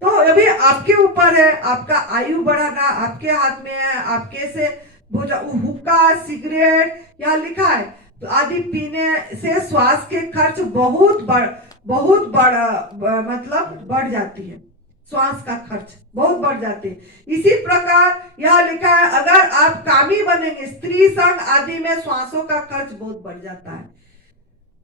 तो अभी आपके ऊपर है, आपका आयु बढ़ाना आपके हाथ में है। आप कैसे हुक्का, सिगरेट यहाँ लिखा है तो आदि पीने से श्वास के खर्च बहुत मतलब बढ़ जाती है। श्वास का खर्च बहुत बढ़ जाते हैं। इसी प्रकार यहाँ लिखा है अगर आप कामी बनेंगे, स्त्री संग आदि में श्वासों का खर्च बहुत बढ़ जाता है।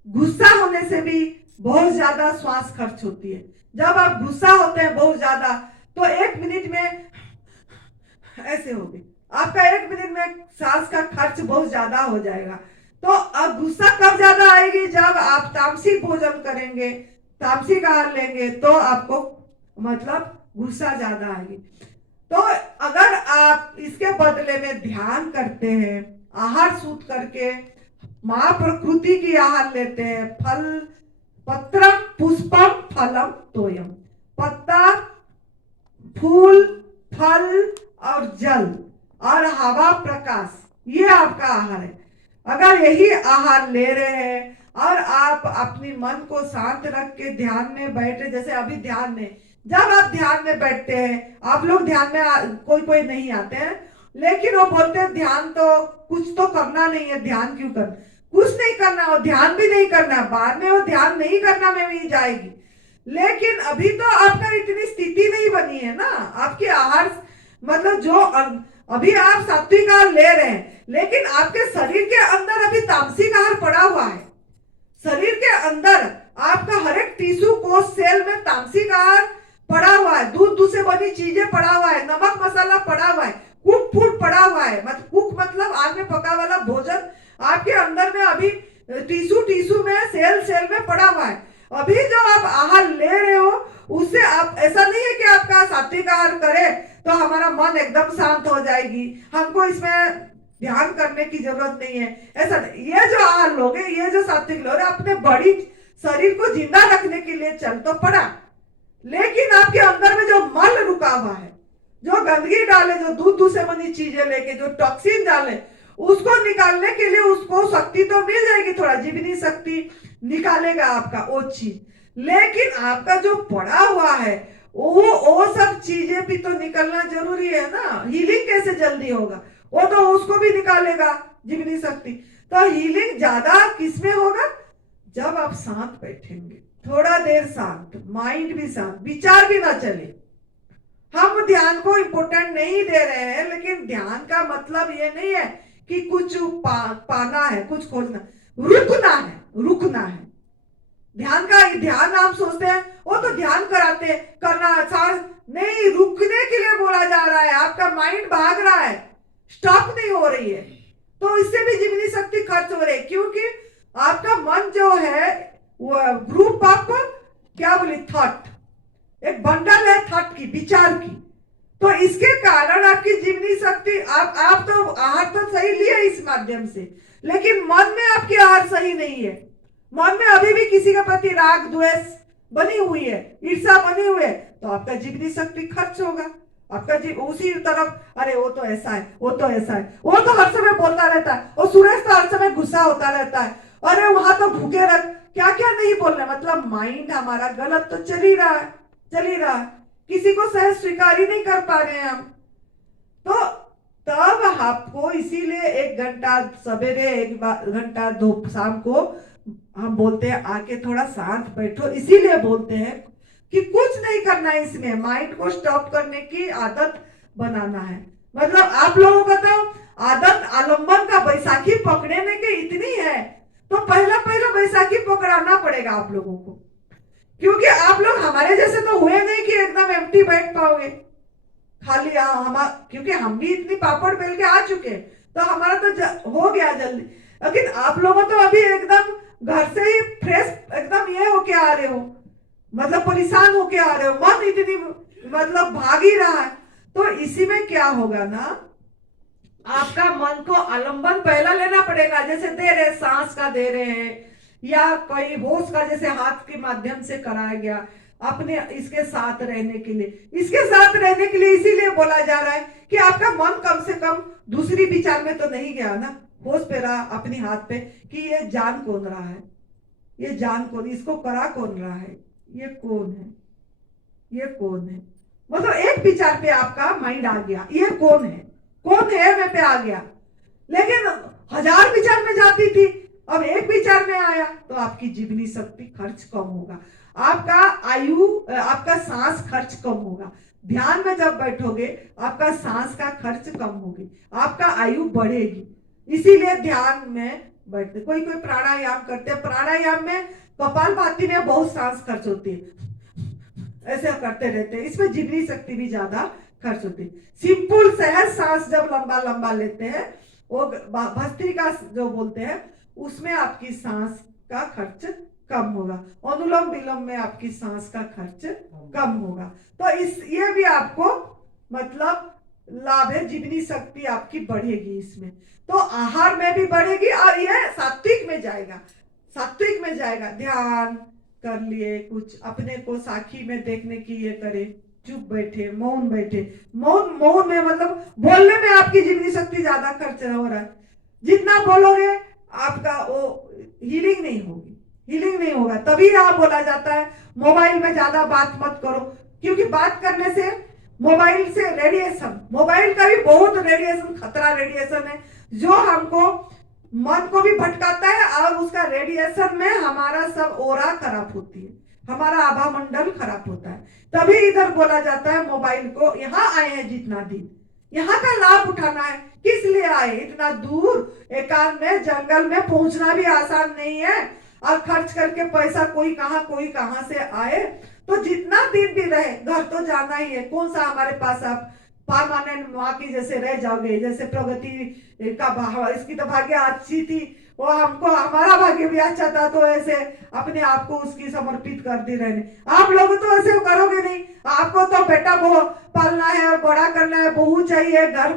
गुस्सा होने से भी बहुत ज्यादा श्वास खर्च होती है। जब आप गुस्सा होते हैं बहुत ज्यादा तो 1 मिनट में ऐसे होगी, आपका 1 मिनट में सांस का खर्च बहुत ज्यादा हो जाएगा। तो अब गुस्सा कब ज्यादा आएगी? जब आप तामसिक भोजन करेंगे, तामसिक आहार लेंगे, तो आपको मतलब गुस्सा ज्यादा आएगी। तो अगर आप इसके बदले में ध्यान करते हैं, आहार सूत करके माँ प्रकृति की आहार लेते हैं, फल पत्रम पुष्पम फलम तोयम, पत्ता, फूल, फल और जल और हवा, प्रकाश, ये आपका आहार है। अगर यही आहार ले रहे हैं और आप अपनी मन को शांत रख के ध्यान में बैठे, जैसे अभी ध्यान में, जब आप ध्यान में बैठते हैं, आप लोग ध्यान में कोई कोई नहीं आते हैं, लेकिन वो बोलते हैं ध्यान तो कुछ तो करना नहीं है, ध्यान क्यों करना? कुछ नहीं करना, वो ध्यान भी नहीं करना, बाद में वो ध्यान नहीं करना में भी जाएगी। लेकिन अभी तो आपका इतनी स्थिति नहीं बनी है ना, आपकी आहार मतलब जो अभी आप सात्विक आहार ले रहे हैं, लेकिन आपके शरीर के अंदर अभी तामसिक आहार पड़ा हुआ है। शरीर के अंदर आपका हर एक टिश्यू कोश सेल में तामसिक आहार पड़ा हुआ है, दूध से बनी चीजें पड़ा हुआ है, नमक मसाला पड़ा हुआ है, कुक फूड पड़ा हुआ है, मतलब कुक मतलब आग में पका वाला भोजन आपके अंदर में अभी टिश्यू में सेल में पड़ा हुआ है। अभी जो आप आहार ले रहे हो उससे आप, ऐसा नहीं है कि आपका सात्विक आहार करे तो हमारा मन एकदम शांत हो जाएगी, हमको इसमें ध्यान करने की जरूरत नहीं है, ऐसा नहीं। ये जो आहार लोगे, ये जो सात्विक लोग अपने बड़ी शरीर को जिंदा रखने के लिए चल तो पड़ा, लेकिन आपके अंदर में जो मल रुका हुआ है, जो गंदगी डाले, जो दूध से बनी चीजें लेके जो टॉक्सिन डाले, उसको निकालने के लिए उसको शक्ति तो मिल जाएगी, थोड़ा जीवनी शक्ति निकालेगा आपका वो चीज, लेकिन आपका जो पड़ा हुआ है वो सब चीजें भी तो निकलना जरूरी है ना। हीलिंग कैसे जल्दी होगा? वो तो उसको भी निकालेगा जीवनी शक्ति। तो हीलिंग ज्यादा किसमें होगा? जब आप शांत बैठेंगे, थोड़ा देर शांत, माइंड भी शांत, विचार भी ना चले। हम ध्यान को इम्पोर्टेंट नहीं दे रहे हैं, लेकिन ध्यान का मतलब ये नहीं है कि कुछ पाना है, कुछ खोजना, रुकना है। ध्यान आप सोचते हैं वो तो ध्यान कराते करना नहीं, रुकने के लिए बोला जा रहा है। आपका माइंड भाग रहा है, स्टॉप नहीं हो रही है, तो इससे भी जीवनी शक्ति खर्च हो रही है, क्योंकि आपका मन जो है वो ग्रुप ऑफ क्या बोले थॉट, एक बंडल है थॉट की, विचार की। तो इसके कारण आपकी जीवनी शक्ति, आप तो आहार तो सही लिए इस माध्यम से, लेकिन मन में आपकी आहार सही नहीं है। मन में अभी भी किसी के प्रति राग द्वेष बनी हुई है, ईर्ष्या बनी हुई है, तो आपका जीवनी शक्ति खर्च होगा। आपका जीव उसी तरफ, अरे वो तो ऐसा है, वो तो ऐसा है, वो तो हर समय बोलता रहता है, और सुरेश तो हर समय गुस्सा होता रहता है, अरे वहां तो भूखे रख, क्या क्या नहीं बोलना, मतलब माइंड हमारा गलत तो चल ही रहा है, किसी को सहज स्वीकार ही नहीं कर पा रहे हैं हम। तो तब आपको इसीलिए 1 घंटा सवेरे, 1 घंटा शाम को हम बोलते हैं आके थोड़ा शांत बैठो, इसीलिए बोलते हैं कि कुछ नहीं करना है, इसमें माइंड को स्टॉप करने की आदत बनाना है। मतलब आप लोगों को तो आदत आलम्बन का बैसाखी पकड़ने की इतनी है, तो पहला बैसाखी पकड़ाना पड़ेगा आप लोगों को, क्योंकि आप लोग हमारे जैसे तो हुए नहीं कि एकदम एम्प्टी बैठ पाओगे खाली। क्योंकि हम भी इतनी पापड़ बेल के आ चुके, तो हमारा तो हो गया जल्दी, लेकिन आप लोगों तो अभी एकदम घर से ही फ्रेश एकदम ये होके आ रहे हो, मतलब परेशान होके आ रहे हो, मन इतनी मतलब भाग ही रहा है। तो इसी में क्या होगा ना, आपका मन को आलंबन पहला लेना पड़ेगा, जैसे दे रहे सांस का दे रहे हैं, या कोई होश का जैसे हाथ के माध्यम से कराया गया, अपने इसके साथ रहने के लिए, इसीलिए बोला जा रहा है कि आपका मन कम से कम दूसरी विचार में तो नहीं गया ना, होश पे रहा अपने हाथ पे कि ये जान कौन रहा है, ये जान कौन, इसको करा कौन रहा है, ये कौन है, मतलब एक विचार पे आपका माइंड आ गया, ये कौन है मैं पे आ गया। लेकिन 1000 विचार में जाती थी, अब एक विचार में आया, तो आपकी जीवनी शक्ति खर्च कम होगा, आपका सांस खर्च कम होगा। ध्यान में जब बैठोगे आपका सांस का खर्च कम होगी, आपका आयु बढ़ेगी। इसीलिए ध्यान में बैठते, कोई प्राणायाम करते हैं, प्राणायाम में कपालभाति में बहुत सांस खर्च होती है, ऐसे करते रहते हैं, इसमें जीवनी शक्ति भी ज्यादा खर्च होती है। सिंपल सहज सांस जब लंबा लेते हैं, वो भस्त्रिका जो बोलते हैं, उसमें आपकी सांस का खर्च कम होगा। अनुलोम विलोम में आपकी सांस का खर्च कम होगा। तो ये भी आपको मतलब लाभ है, जीवनी शक्ति आपकी बढ़ेगी इसमें। तो आहार में भी बढ़ेगी और यह सात्विक में जाएगा, सात्विक में जाएगा। ध्यान कर लिए, कुछ अपने को साखी में देखने की ये करे, चुप बैठे, मौन बैठे। मौन में मतलब बोलने में आपकी जीवनी शक्ति ज्यादा खर्च हो रहा है। जितना बोलोगे आपका वो हीलिंग नहीं होगी, हीलिंग नहीं होगा। तभी यहाँ बोला जाता है मोबाइल में ज्यादा बात मत करो, क्योंकि बात करने से मोबाइल से रेडिएशन, मोबाइल का भी बहुत रेडिएशन, खतरा रेडिएशन है, जो हमको मन को भी भटकाता है और उसका रेडिएशन में हमारा सब ओरा खराब होती है, हमारा आभा मंडल खराब होता है। तभी इधर बोला जाता है मोबाइल को, यहाँ आए हैं जितना दिन, यहाँ का लाभ उठाना है। किस लिए आए? इतना दूर एकांत में जंगल में पहुंचना भी आसान नहीं है, और खर्च करके पैसा कोई कहां से आए। तो जितना दिन भी रहे, घर तो जाना ही है। कौन सा हमारे पास आप परमानेंट वहां की जैसे रह जाओगे, जैसे प्रगति का भाव, इसकी तो भाग्य अच्छी थी, वो हमको, हमारा भाग्य भी अच्छा था, तो ऐसे अपने आप को उसकी समर्पित कर दी रहने। आप लोग तो ऐसे करोगे नहीं, आपको तो बेटा वो पालना है, बड़ा करना है, बहू चाहिए, घर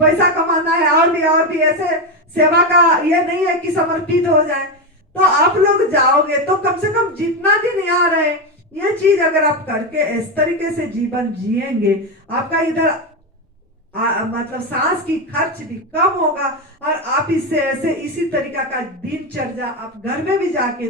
पैसा कमाना है, और भी ऐसे सेवा का ये नहीं है कि समर्पित हो जाए। तो आप लोग जाओगे तो कम से कम जितना दिन यहाँ रहे, ये चीज अगर आप करके इस तरीके से जीवन जिएंगे, आपका इधर मतलब सांस की खर्च भी कम होगा, और आप इससे ऐसे इसी तरीका का दिनचर्या आप घर में भी जाके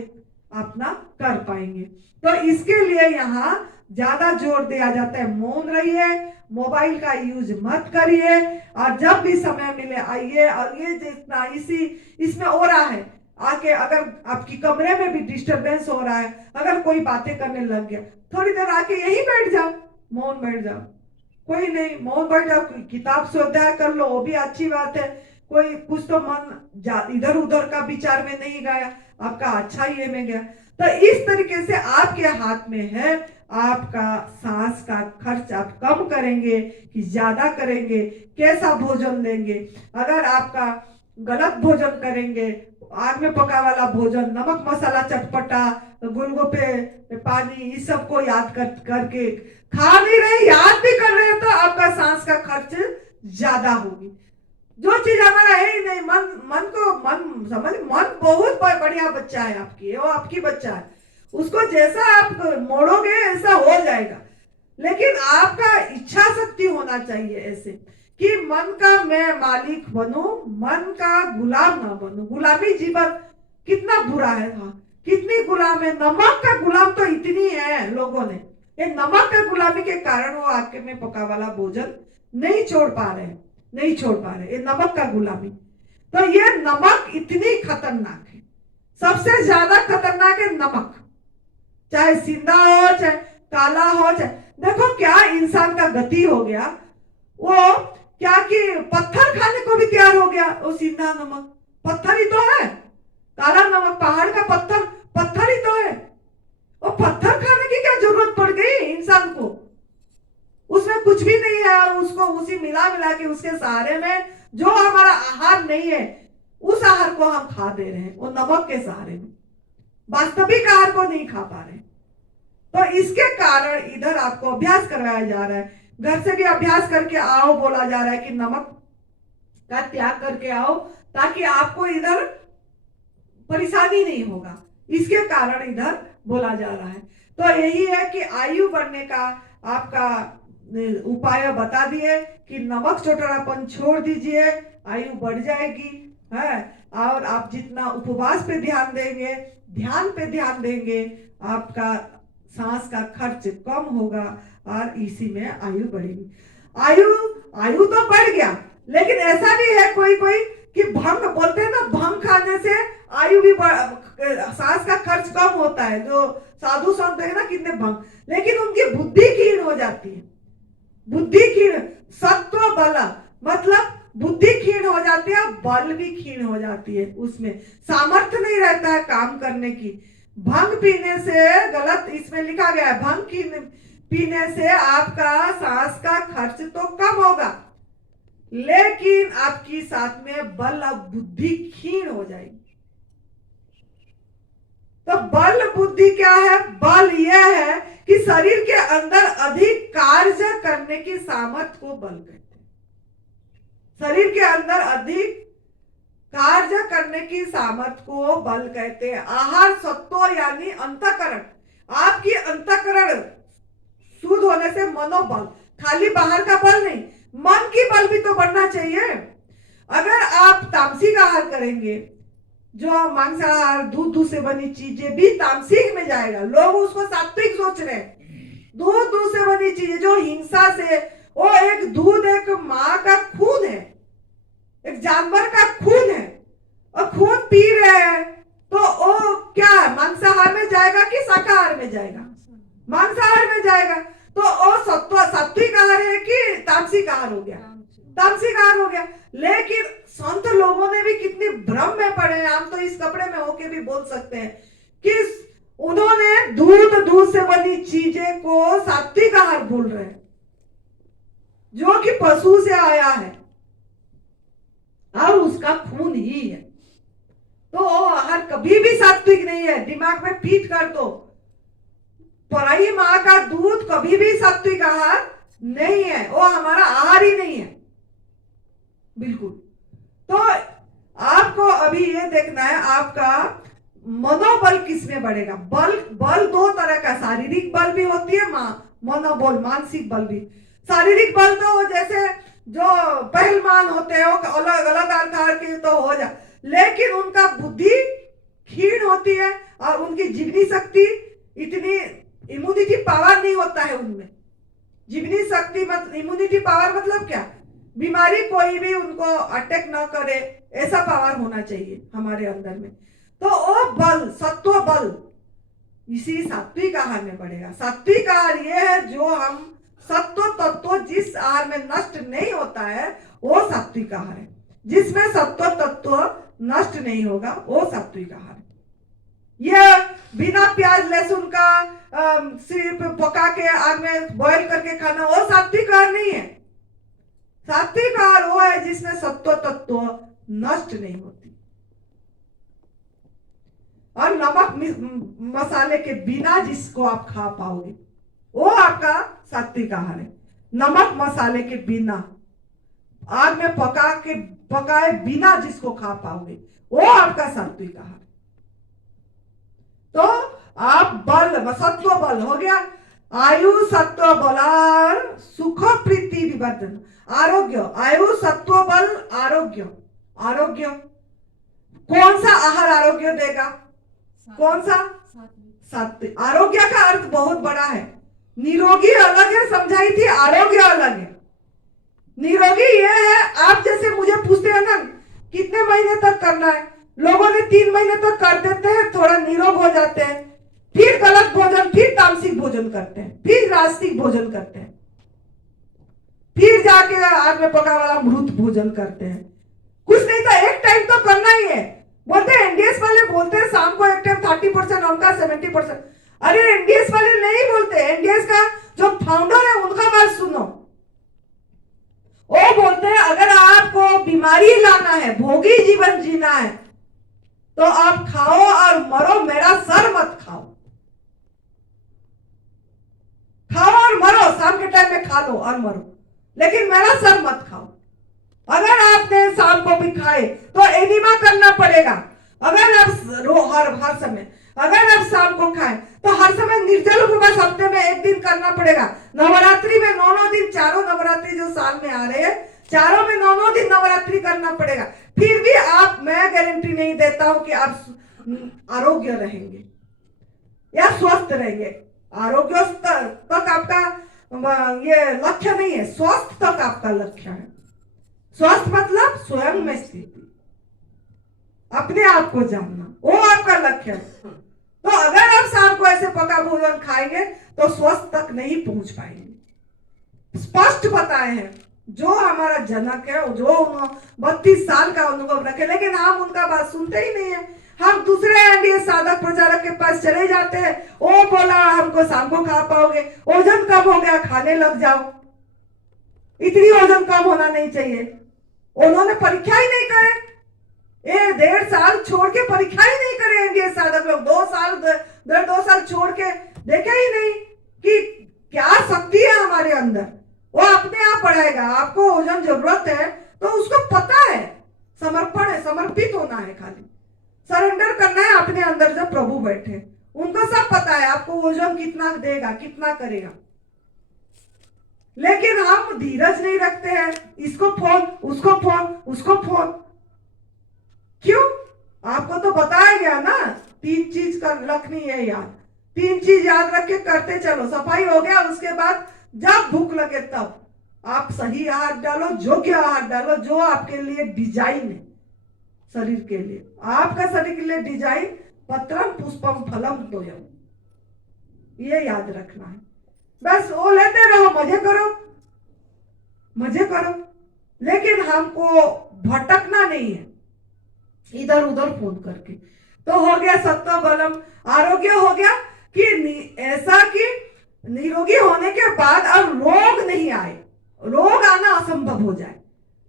अपना कर पाएंगे। तो इसके लिए यहाँ ज्यादा जोर दिया जाता है, मौन रहिए, मोबाइल का यूज मत करिए, और जब भी समय मिले आइए। और ये जितना इसमें हो रहा है, आके अगर आपकी कमरे में भी डिस्टरबेंस हो रहा है, अगर कोई बातें करने लग गया, थोड़ी देर आके यहीं बैठ जाओ, मौन बैठ जाओ, कोई नहीं, मौन बैठ जाओ, किताब स्वाध्याय कर लो, वो भी अच्छी बात है। कोई कुछ तो मन इधर उधर का विचार में नहीं गया, आपका अच्छा ये में गया। तो इस तरीके से आपके हाथ में है, आपका सांस का खर्च आप कम करेंगे कि ज्यादा करेंगे, कैसा भोजन लेंगे। अगर आपका गलत भोजन करेंगे, आग में पका वाला भोजन, नमक मसाला चटपटा, गोलगप्पे, पानी, इस सब को याद करके खा नहीं रहे, याद भी कर रहे हैं, तो आपका सांस का खर्च ज्यादा होगी। जो चीज हमारा है ही नहीं, मन समझ, मन बहुत बढ़िया बच्चा है आपकी, वो आपकी बच्चा है, उसको जैसा आप मोड़ोगे ऐसा हो जाएगा। लेकिन आपका इच्छा शक्ति होना चाहिए ऐसे कि मन का मैं मालिक बनूं, मन का गुलाम ना बनूं। गुलामी जीवन कितना बुरा है, था कितनी गुलाम है। नमक का गुलाम तो इतनी है लोगों ने, ये नमक का गुलामी के कारण वो आके में पका वाला भोजन नहीं छोड़ पा रहे, नहीं छोड़ पा रहे, ये नमक का गुलामी। तो ये नमक इतनी खतरनाक है, सबसे ज्यादा खतरनाक है नमक, चाहे सिंधा हो, चाहे काला हो, चाहे देखो क्या इंसान का गति हो गया, वो क्या कि पत्थर खाने को भी तैयार हो गया। वो सिंधा नमक पत्थर ही तो है, काला नमक पहाड़ का पत्थर ही तो है। और पत्थर खाने की क्या जरूरत पड़ गई इंसान को, उसमें कुछ भी नहीं है, और उसको उसी मिला के उसके सहारे में जो हमारा आहार नहीं है, उस आहार को हम खा दे रहे हैं, वो नमक के सहारे में, वास्तविक आहार को नहीं खा पा रहे। तो इसके कारण इधर आपको अभ्यास करवाया जा रहा है, घर से भी अभ्यास करके आओ, बोला जा रहा है कि नमक का त्याग करके आओ, ताकि आपको इधर परेशानी नहीं होगा। इसके कारण इधर बोला जा रहा है। तो यही है कि आयु बढ़ने का आपका उपाय बता दिए कि नमक चोटरापन छोड़ दीजिए, आयु बढ़ जाएगी है। और आप जितना उपवास पे ध्यान देंगे, ध्यान पे ध्यान देंगे, आपका सांस का खर्च कम होगा और इसी में आयु बढ़ेगी। आयु तो बढ़ गया, लेकिन ऐसा भी है कोई कि भंग बोलते हैं ना, भंग खाने से आयु भी सांस का खर्च कम होता है। जो साधु संत है ना कितने भंग, लेकिन उनकी बुद्धि क्षीण हो जाती है, बुद्धि क्षीण, सत्व बल मतलब बुद्धि क्षीण हो जाती है, बल भी क्षीण हो जाती है, उसमें सामर्थ्य नहीं रहता है काम करने की। भंग पीने से, गलत इसमें लिखा गया है, भंग पीने से आपका सांस का खर्च तो कम होगा, लेकिन आपकी साथ में बल और बुद्धि क्षीण हो जाएगी। तो बल बुद्धि क्या है? बल यह है कि शरीर के अंदर अधिक कार्य करने की सामर्थ्य को बल कहते हैं। शरीर के अंदर अधिक कार्य करने की सामर्थ्य को बल कहते हैं। आहार सत्व यानी अंतःकरण, आपकी अंतःकरण शुद्ध होने से मनोबल, खाली बाहर का बल नहीं, मन की बल भी तो बढ़ना चाहिए। अगर आप तामसिक आहार करेंगे, जो मांसाहार दूध से बनी चीजें भी तामसिक में जाएगा, लोग उसको सात्विक सोच रहे हैं। दूध से बनी चीजें जो हिंसा से, वो एक दूध एक माँ का खून है, एक जानवर का खून है, और खून पी रहे हैं, तो वो क्या मांसाहार में जाएगा कि शाकाहार में जाएगा? मांसाहार में जाएगा। तो वो सात्विक आहार है कि तामसिक आहार हो गया? तामसिक आहार हो गया। लेकिन संत लोगों ने भी कितनी भ्रम में पड़े हैं, हम तो इस कपड़े में होके भी बोल सकते हैं कि उन्होंने दूध से बनी चीजें को सात्विक आहार बोल रहे हैं, जो कि पशु से आया है और उसका खून ही है। तो वो आहार कभी भी सात्विक नहीं है। दिमाग में फीट कर दो, पराई माँ का दूध कभी भी सात्विक आहार नहीं है, वो हमारा आहार ही नहीं है बिल्कुल। तो आपको अभी ये देखना है आपका मनोबल किसमें बढ़ेगा। बल दो तरह का, शारीरिक बल भी होती है, मनोबल मानसिक बल भी। शारीरिक बल तो जैसे जो पहलवान होते हैं वो अलग अलग आकार के तो हो जा, लेकिन उनका बुद्धि क्षीण होती है और उनकी जीवनी शक्ति इतनी, इम्यूनिटी पावर नहीं होता है उनमें। जीवनी शक्ति इम्यूनिटी पावर मतलब क्या? बीमारी कोई भी उनको अटैक ना करे, ऐसा पावर होना चाहिए हमारे अंदर में। तो वो बल, सत्व बल इसी सात्विक आहार में बढ़ेगा। सात्विक आहार ये है जो हम सत्व तत्व जिस आहार में नष्ट नहीं होता है वो सात्विक आहार है। जिसमें सत्व तत्व नष्ट नहीं होगा वो सात्विक आहार है। यह बिना प्याज लहसुन का सिर्फ पका के आग में बॉईल करके खाना, वो सात्विक आहार नहीं है। सात्विक आहार वो है जिसमें सत्व तत्व नष्ट नहीं होती और नमक मसाले के बिना जिसको आप खा पाओगे वो आपका सात्विक आहार है। नमक मसाले के बिना, आग में पकाए बिना जिसको खा पाओगे वो आपका सात्विक आहार है। तो आप बल, सत्व बल हो गया, आयु सत्व बल और सुख प्रीति विवर्धन, आरोग्य, आयु सत्व बल आरोग्य। आरोग्य कौन सा आहार आरोग्य देगा? कौन सा? सात्विक। आरोग्य का अर्थ बहुत बड़ा है। निरोगी अलग है, समझाई थी, आरोग्य अलग है। निरोगी ये है, आप जैसे मुझे पूछते हैं ना कितने महीने तक करना है, लोगों ने 3 महीने तक कर देते हैं, थोड़ा निरोग हो जाते हैं, फिर गलत भोजन, फिर तामसिक भोजन करते हैं, फिर रास्तिक भोजन करते हैं, फिर जाके आग में पका वाला मृत भोजन करते हैं। कुछ नहीं था, एक टाइम तो करना ही है। बोलते हैं एनडीएस वाले बोलते हैं शाम को एक टाइम 30%, उनका 70%। अरे एनडीएस वाले नहीं बोलते, एनडीएस का जो फाउंडर है उनका बात सुनो। वो बोलते हैं अगर आपको बीमारी लाना है, भोगी जीवन जीना है, तो आप खाओ और मरो, मेरा सर मत खाओ। खाओ और मरो, शाम के टाइम में खा लो और मरो, लेकिन मेरा सर मत खाओ। अगर आपने शाम को भी खाए तो एनिमा करना पड़ेगा। अगर आप हर समय, अगर आप शाम को खाएं तो हर समय निर्जल उपवास हफ्ते में 1 दिन करना पड़ेगा। नवरात्रि में 9 दिन, चारों नवरात्रि जो साल में आ रहे हैं, चारों में 9 दिन नवरात्रि करना पड़ेगा। फिर भी आप, मैं गारंटी नहीं देता हूं कि आप आरोग्य रहेंगे या स्वस्थ रहेंगे। आरोग्य तक आपका ये लक्ष्य नहीं है, स्वस्थ तक आपका लक्ष्य है। स्वस्थ मतलब स्वयं में स्थिति, अपने आप को जानना, वो आपका लक्ष्य है। तो अगर आप शाम को ऐसे पका भोजन खाएंगे तो स्वस्थ तक नहीं पहुंच पाएंगे। स्पष्ट बताए हैं जो हमारा जनक है, जो 32 साल का अनुभव रखे, लेकिन हम उनका बात सुनते ही नहीं है। हम दूसरे एनडीए साधक प्रचारक के पास चले जाते हैं, वो बोला हमको शाम को खा पाओगे, वजन कम हो गया, खाने लग जाओ। इतनी वजन कम होना नहीं चाहिए, उन्होंने परीक्षा ही नहीं करे। ये 1.5 साल छोड़ के परीक्षा ही नहीं करेंगे साधक लोग, 2 साल 2.5 साल छोड़ के देखे ही नहीं कि क्या शक्ति है हमारे अंदर, वो अपने आप बढ़ाएगा। आपको ओजन जरूरत है तो उसको पता है, समर्पण है, समर्पित होना है, खाली सरेंडर करना है अपने अंदर। जब प्रभु बैठे उनको सब पता है आपको ओजन कितना देगा, कितना करेगा, लेकिन हम धीरज नहीं रखते हैं। इसको फोन, उसको फोन, उसको फोन, क्यों? आपको तो बताया गया ना 3 चीज कर रखनी है याद, 3 चीज याद रख के करते चलो। सफाई हो गया, उसके बाद जब भूख लगे तब आप सही आहार डालो, योग्य आहार डालो, जो आपके लिए डिजाइन है शरीर के लिए। आपका शरीर के लिए डिजाइन पत्रम पुष्पम फलम तोयम, ये याद रखना है। बस वो लेते रहो, मजे करो, मजे करो, लेकिन हमको भटकना नहीं है इधर उधर फोन करके। तो हो गया सत्व बलम, आरोग्य हो गया कि ऐसा कि निरोगी होने के बाद अब रोग नहीं आए, रोग आना असंभव हो जाए।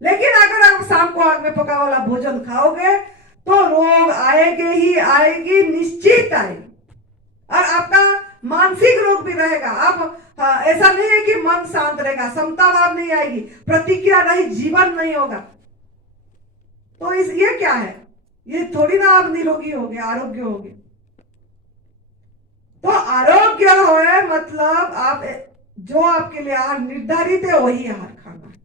लेकिन अगर आप शाम को आग में पका वाला भोजन खाओगे तो रोग आएगी ही आएगी, निश्चित आएगी। और आपका मानसिक रोग भी रहेगा। आप ऐसा नहीं है कि मन शांत रहेगा, समता भाव नहीं आएगी, प्रतिक्रिया रहित जीवन नहीं होगा। तो ये क्या है? ये थोड़ी ना आप निरोगी हो गए, आरोग्य हो गए। तो आरोग्य हो मतलब आप जो आपके लिए आहार निर्धारित है वही आहार खाना है,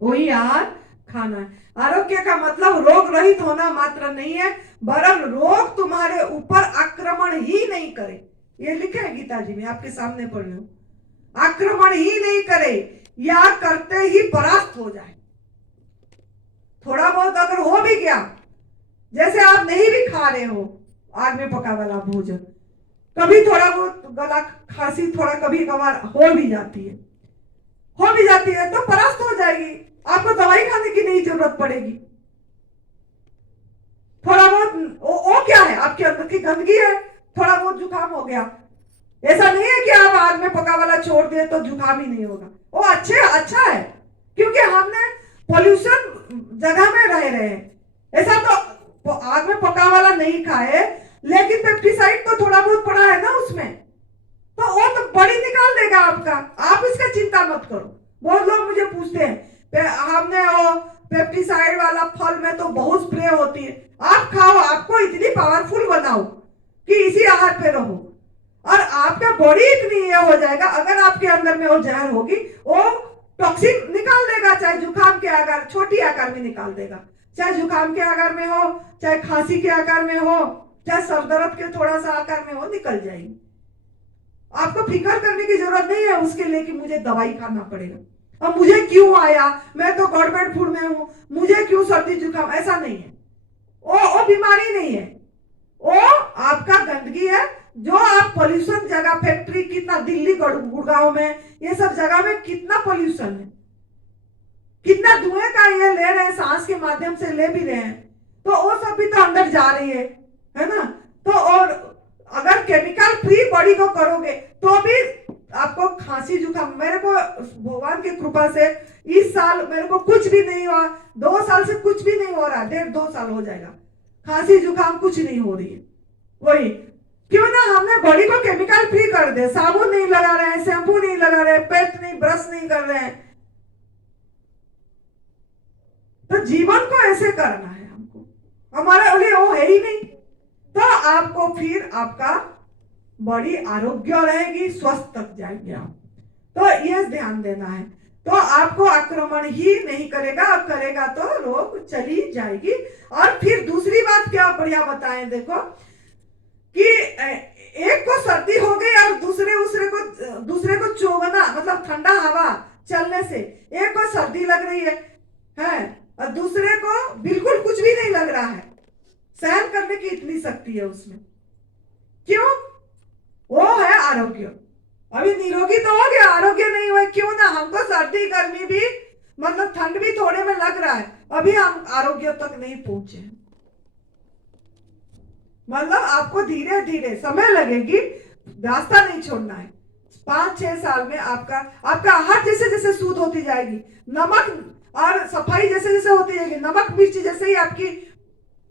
वही आहार खाना है। आरोग्य का मतलब रोग रहित होना मात्र नहीं है, वरन रोग तुम्हारे ऊपर आक्रमण ही नहीं करे। ये लिखा है गीता जी में, आपके सामने पढ़ रहे हो, आक्रमण ही नहीं करे या करते ही परास्त हो जाए। थोड़ा बहुत अगर हो भी गया, जैसे आप नहीं भी खा रहे हो आग में पका वाला भोजन, कभी थोड़ा बहुत गला खांसी थोड़ा कभी कभार हो भी जाती है, तो परास्त हो जाएगी, आपको दवाई खाने की नहीं जरूरत पड़ेगी। थोड़ा बहुत वो क्या है, आपके अंदर की गंदगी है, थोड़ा बहुत जुकाम हो गया, ऐसा नहीं है कि आप आग में पका वाला छोड़ दिए तो जुकाम ही नहीं होगा। वो अच्छा है, क्योंकि हमने पॉल्यूशन जगह में रह रहे हैं। ऐसा तो आग में पका वाला नहीं खाए, लेकिन पेप्टिसाइड तो थोड़ा बहुत पड़ा है ना उसमें, तो वो तो बड़ी निकाल देगा आपका, आप इसका चिंता मत करो। बहुत लोग मुझे पूछते हैं हमने वो पेप्टिसाइड वाला फल में तो बहुत स्प्रे होती है, आप खाओ, आपको इतनी पावरफुल बनाओ कि इसी आहार पे रहो, और आपका बॉडी इतनी ये हो जाएगा, अगर आपके अंदर में वो जहर होगी वो टॉक्सिन निकाल देगा, चाहे जुकाम के आकार, छोटी आकार में निकाल देगा, चाहे जुकाम के आकार में हो, चाहे खांसी के आकार में हो, चाहे सर दर्द के थोड़ा सा आकार में हो, निकल जाएगी। आपको फिक्र करने की जरूरत नहीं है उसके लिए कि मुझे दवाई खाना पड़ेगा, अब मुझे क्यों आया, मैं तो गवर्नमेंट फूड में हूं, मुझे क्यों सर्दी जुकाम, ऐसा नहीं है। वो बीमारी नहीं है, वो आपका गंदगी है, जो आप पोल्यूशन जगह, फैक्ट्री, कितना दिल्ली गुड़गांव में ये सब जगह में कितना पोल्यूशन है, कितना धुएं का ये ले रहे हैं, सांस के माध्यम से ले भी रहे हैं, तो वो सब भी तो अंदर जा रही है ना। तो और अगर केमिकल फ्री बॉडी को करोगे तो भी आपको खांसी जुकाम, मेरे को भगवान की कृपा से इस साल मेरे को कुछ भी नहीं हुआ, 2 साल से कुछ भी नहीं हो रहा, 1.5-2 साल हो जाएगा, खांसी जुकाम कुछ नहीं हो रही है। वही क्यों ना हमने बॉडी को केमिकल फ्री कर दे, साबुन नहीं लगा रहे हैं, शैम्पू नहीं लगा रहे हैं, पेस्ट नहीं, ब्रश नहीं कर रहे हैं। तो जीवन को ऐसे करना है हमको, हमारे लिए वो है ही नहीं, तो आपको फिर आपका बड़ी आरोग्य रहेगी, स्वस्थ तक जाएंगे आप। तो ये ध्यान देना है, तो आपको आक्रमण ही नहीं करेगा, अब करेगा तो रोग चली जाएगी। और फिर दूसरी बात क्या बढ़िया बताएं, देखो कि एक को सर्दी हो गई और दूसरे को चोगना, मतलब ठंडा हवा चलने से एक को सर्दी लग रही है और दूसरे को बिल्कुल कुछ भी नहीं लग रहा है, सहन करने की इतनी शक्ति है उसमें, क्यों? वो है आरोग्य। अभी निरोगी तो हो गया, आरोग्य नहीं हुआ, क्यों ना? हमको सर्दी गर्मी भी, मतलब ठंड भी थोड़े में लग रहा है, अभी हम आरोग्य तक नहीं पहुंचे। मतलब आपको धीरे धीरे समय लगेगी, रास्ता नहीं छोड़ना है। 5-6 साल में आपका आहार जैसे जैसे शुद्ध होती जाएगी, नमक और सफाई जैसे जैसे होती है, नमक मिर्च जैसे ही आपकी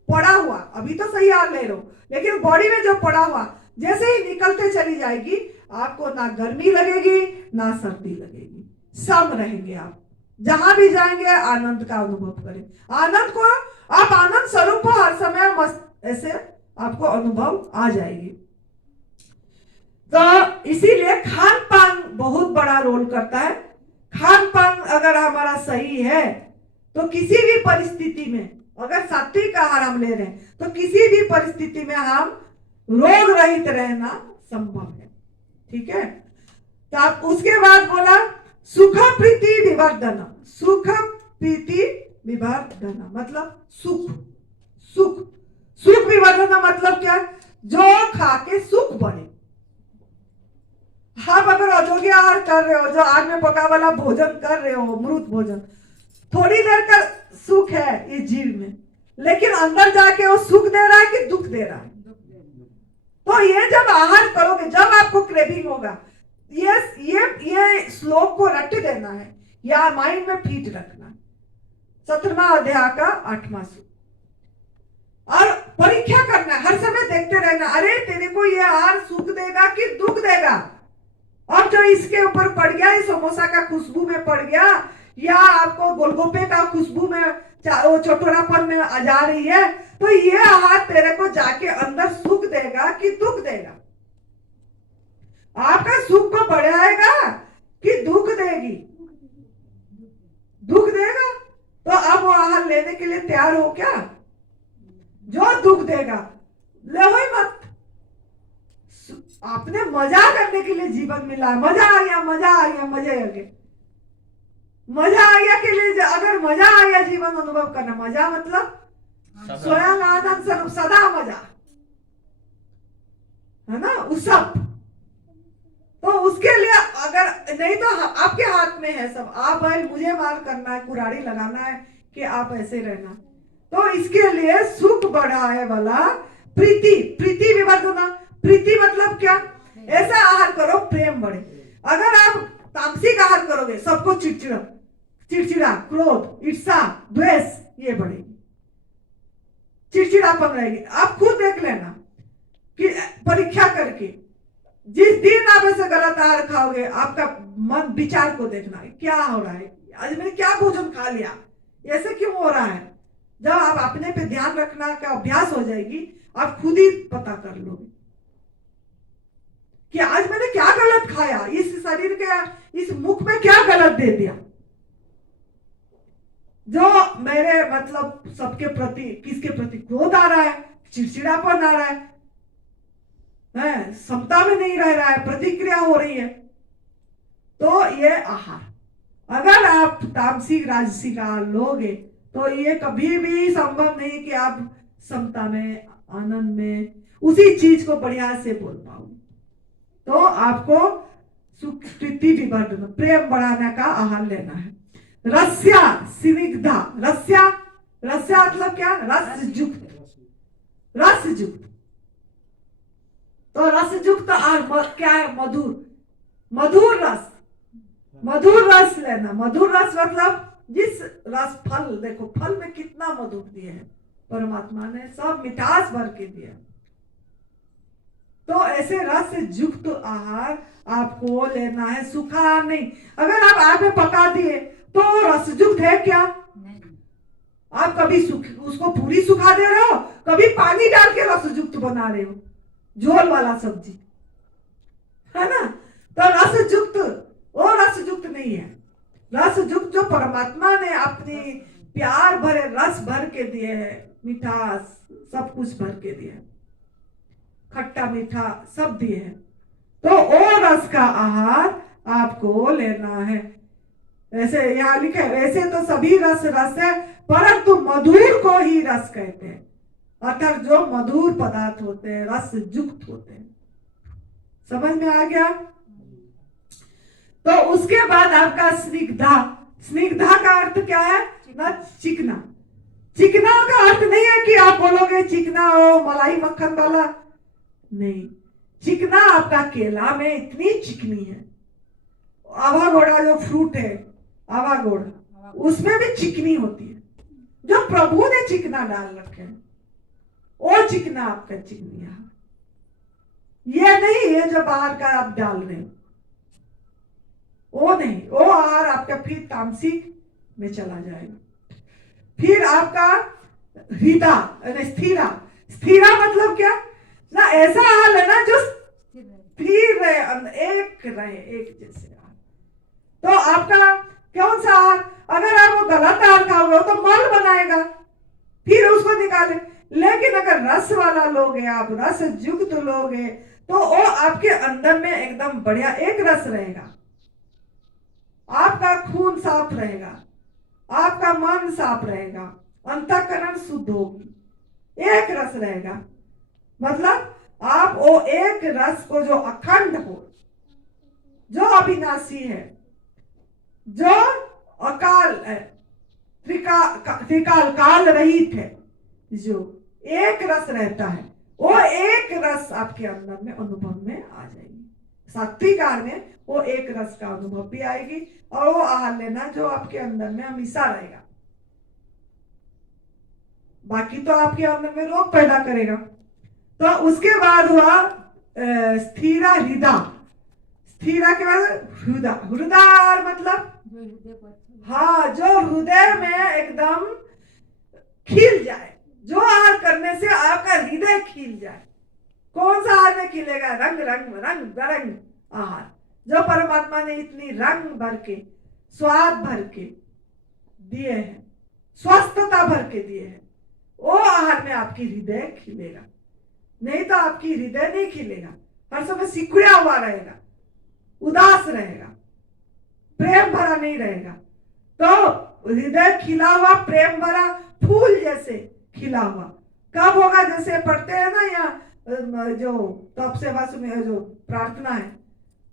पड़ा हुआ, अभी तो सही हाल ले लो, लेकिन बॉडी में जो पड़ा हुआ जैसे ही निकलते चली जाएगी, आपको ना गर्मी लगेगी ना सर्दी लगेगी, सम रहेंगे आप। जहां भी जाएंगे आनंद का अनुभव करें, आनंद को आप आनंद स्वरूप को हर समय मस्त ऐसे आपको अनुभव आ जाएगी। तो इसीलिए खान पान बहुत बड़ा रोल करता है। खान पान अगर हमारा सही है तो किसी भी परिस्थिति में, अगर सात्विक आहार हम ले रहे हैं तो किसी भी परिस्थिति में हम रोग रहित रहना संभव है। ठीक है, तो आप उसके बाद बोला सुख प्रीति विवर्धन। सुख प्रीति विवर्धन मतलब सुख, सुख सुख विवर्धन मतलब क्या? जो खा के सुख बढ़े। आप अगर अयोग्य आहार कर रहे हो, जो आग में पका वाला भोजन कर रहे हो, मृत भोजन, थोड़ी देर का सुख है इस जीव में, लेकिन अंदर जाके वो सुख दे रहा है कि दुख दे रहा है? तो ये जब आहार करोगे, जब आपको क्रेविंग होगा, ये श्लोक को रट देना है या माइंड में फीट रखना है। 17वां अध्याय का 8वां श्लोक, और परीक्षा करना, हर समय देखते रहना, अरे तेरे को ये आहार सुख देगा कि दुख देगा? अब जो इसके ऊपर पड़ गया, इस समोसा का खुशबू में पड़ गया, या आपको गोलगप्पे का खुशबू में वो चटोरापन में आ जा रही है, तो ये आहार तेरे को जाके अंदर सुख देगा कि दुख देगा? आपका सुख को बढ़ाएगा कि दुख देगी? दुख देगा। तो अब वो आहार लेने के लिए तैयार हो क्या? जो दुख देगा ले ही मत। आपने मजा करने के लिए जीवन मिला है, मजा आ गया, मजा आ गया, मजे आ गए, मजा आ गया के लिए, अगर मजा आ गया जीवन अनुभव करना, मजा मतलब स्वयं आनंद स्वरूप सदा मजा है ना, उस सब। तो उसके लिए अगर नहीं तो आपके हाथ में है सब, आप भाई मुझे मार करना है, कुराड़ी लगाना है कि आप ऐसे रहना। तो इसके लिए सुख बढ़ाए वाला प्रीति, प्रीति विवर्धना। प्रीति मतलब क्या? ऐसा आहार करो प्रेम बढ़े। अगर आप तामसिक आहार करोगे, सबको चिड़चिड़ा चिड़चिड़ा, क्रोध, ईर्षा, द्वेष, ये बढ़ेगी, चिड़चिड़ापन रहेगी। आप खुद देख लेना कि परीक्षा करके जिस दिन आप ऐसे गलत आहार खाओगे, आपका मन विचार को देखना है, क्या हो रहा है, आज मैंने क्या भोजन खा लिया, ऐसे क्यों हो रहा है? जब आप अपने पे ध्यान रखना का अभ्यास हो जाएगी, आप खुद ही पता कर लोगे कि आज मैंने क्या गलत खाया, इस शरीर के इस मुख में क्या गलत दे दिया, जो मेरे मतलब सबके प्रति, किसके प्रति क्रोध आ रहा है, चिड़चिड़ापन आ रहा है, समता में नहीं रह रहा है, प्रतिक्रिया हो रही है। तो ये आहार अगर आप तामसिक राजसिक आहार लोगे तो ये कभी भी संभव नहीं कि आप समता में, आनंद में उसी चीज को बढ़िया से बोल पाओगे। तो आपको सुख प्रीति विवर्धन, प्रेम बढ़ाने का आहार लेना है। रस्या स्निग्धा, रस्या, रस्या मतलब क्या? रस युक्त, रस युक्त। तो रस युक्त आहार क्या है? मधुर, मधुर रस, मधुर रस लेना। मधुर रस मतलब जिस रस, फल देखो, फल में कितना मधुर दिए है परमात्मा ने, सब मिठास भर के दिया। तो ऐसे रस युक्त आहार आपको लेना है, सूखा नहीं। अगर आप आग में पका दिए तो रस युक्त है क्या? आप कभी उसको पूरी सुखा दे रहे हो, कभी पानी डाल के रस युक्त बना रहे हो, झोल वाला सब्जी, है ना? तो रस युक्त, वो रस युक्त नहीं है। रस युक्त जो परमात्मा ने अपनी प्यार भरे रस भर के दिए है, मिठास सब कुछ भर के दिए है, खट्टा मीठा सब दिए हैं, तो वो रस का आहार आपको लेना है। ऐसे यहाँ लिखे, वैसे तो सभी रस रस है, परंतु मधुर को ही रस कहते हैं। अर्थात जो मधुर पदार्थ होते हैं, रस युक्त होते हैं। समझ में आ गया? तो उसके बाद आपका स्निग्धा, स्निग्धा का अर्थ क्या है? ना चिकना। चिकना का अर्थ नहीं है कि आप बोलोगे चिकना हो मलाई मक्खन वाला, नहीं। चिकना आपका केला में इतनी चिकनी है, आवा घोड़ा जो फ्रूट है, आवा घोड़ा, उसमें भी चिकनी होती है। जो प्रभु ने चिकना डाल रखे हैं वो चिकना आपका चिकनी है, ये नहीं ये जो बाहर का आप डाल रहे हो वो नहीं, वो आहार आपका फिर तामसिक में चला जाएगा। फिर आपका हृदय स्थिरा, स्थिरा मतलब क्या ना, ऐसा आहार है ना जो स्थिर रहे, एक रहे, एक जैसे आहार। तो आपका कौन सा आहार, अगर आप वो गलत आहार खाओगे तो मल बनाएगा, फिर उसको निकाले। लेकिन अगर रस वाला लोगे, आप रस युक्त लोगे, तो वो आपके अंदर में एकदम बढ़िया एक रस रहेगा, आपका खून साफ रहेगा, आपका मन साफ रहेगा, अंतःकरण शुद्ध होगी, एक रस रहेगा। मतलब आप वो एक रस को जो अखंड हो, जो अविनाशी है, जो अकाल है, त्रिकाल काल रहित है, जो एक रस रहता है, वो एक रस आपके अंदर में अनुभव में आ जाएगी। सात्विक आहार में वो एक रस का अनुभव भी आएगी, और वो आहार लेना जो आपके अंदर में हमेशा रहेगा, बाकी तो आपके अंदर में रोग पैदा करेगा। तो उसके बाद हुआ स्थिरा हृदय, स्थिरा के बाद हृदय, हृदय मतलब हाँ, जो हृदय में एकदम खिल जाए, जो आहार करने से आपका हृदय खिल जाए। कौन सा आहार में खिलेगा, रंग रंग रंग बरंग आहार, जो परमात्मा ने इतनी रंग भर के, स्वाद भर के दिए हैं, स्वस्थता भर के दिए हैं, वो आहार में आपकी हृदय खिलेगा। नहीं तो आपकी हृदय नहीं खिलेगा, हर समय सिकुड़ा हुआ रहेगा, उदास रहेगा, प्रेम भरा नहीं रहेगा। तो हृदय खिला हुआ, प्रेम भरा, फूल जैसे खिला हुआ कब होगा, जैसे पढ़ते हैं ना यहाँ जो तप सेवा में जो प्रार्थना है,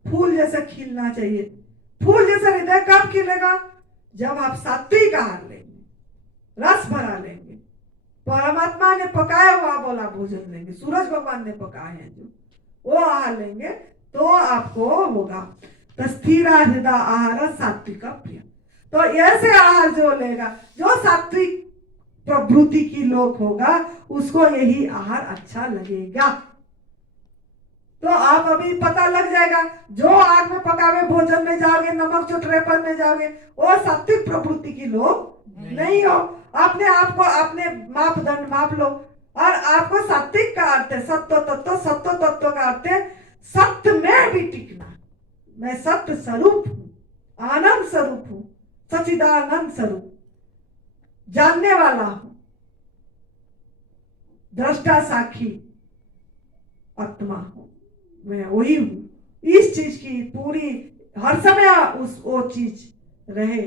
फूल जैसा खिलना चाहिए। फूल जैसा हृदय कब खिलेगा, जब आप सात्विक आहार लेंगे, रस भरा लेंगे, परमात्मा ने पकाया हुआ बोला भोजन लेंगे, सूरज भगवान ने पकाए हैं जो, वो आहार लेंगे तो आपको होगा। तो स्थिर हृदय आहार सात्विक प्रिय। तो ऐसे आहार जो लेगा, जो सात्विक प्रवृत्ति की लोग होगा, उसको यही आहार अच्छा लगेगा। तो आप अभी पता लग जाएगा, जो आग में पकावे भोजन में जाओगे, नमक चुटरेपन में जाओगे, वो सात्विक प्रवृत्ति की लोग नहीं हो। अपने आप को अपने मापदंड माप लो। और आपको सात्विक का अर्थ है सत्व तत्व, सत्व तत्व का अर्थ है सत्य में भी टिकना। मैं सत्य स्वरूप हूँ, आनंद स्वरूप हूँ, सच्चिदानंद स्वरूप, जानने वाला हूं, दृष्टा साक्षी आत्मा हूं, मैं वही हूं। इस चीज की पूरी हर समय वो चीज रहे,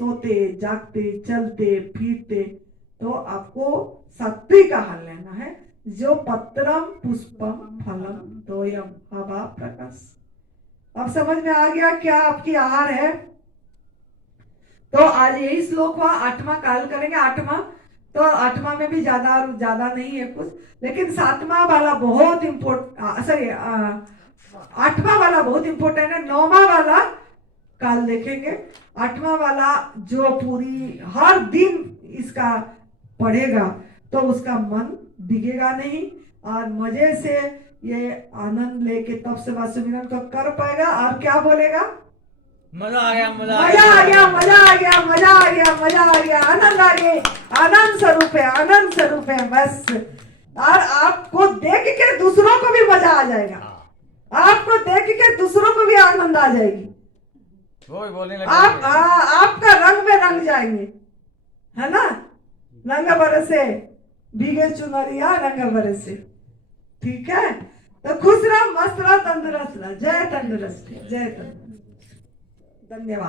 सोते जागते चलते फिरते, तो आपको सात्विक आहार लेना है, जो पत्रम पुष्पम फलम तोयम हवा प्रकाश। अब समझ में आ गया क्या आपकी आहार है। तो आज यही श्लोक हुआ, 8वां काल करेंगे। 8वां तो 8वां में भी ज्यादा नहीं है कुछ, लेकिन 7वां वाला बहुत इम्पोर्टेंट, सॉरी 8वां वाला बहुत इम्पोर्टेंट है। 9वां वाला काल देखेंगे। 8वां वाला जो पूरी हर दिन इसका पढ़ेगा तो उसका मन दिखेगा नहीं, और मजे से ये आनंद लेके तब से वासुमिलन को कर पाएगा। और क्या बोलेगा, मजा आ गया, मजा आ गया, मजा आ गया, मजा आ गया, मजा आ गया, आनंद आ गया, आनंद स्वरूप है, आनंद स्वरूप है बस। और आपको देख के दूसरों को भी मजा आ जाएगा, आपको देख के दूसरों को भी आनंद आ जाएगी, वो भी बोलने आपका रंग में रंग जाएंगे, है ना। रंग बरसे भीगे चुनरिया रंग बरसे, ठीक है। तो खुश रहो, मस्त रहो, तंदुरुस्त रहो। जय तंदुरुस्त, जय तंदुरुस्त। धन्यवाद।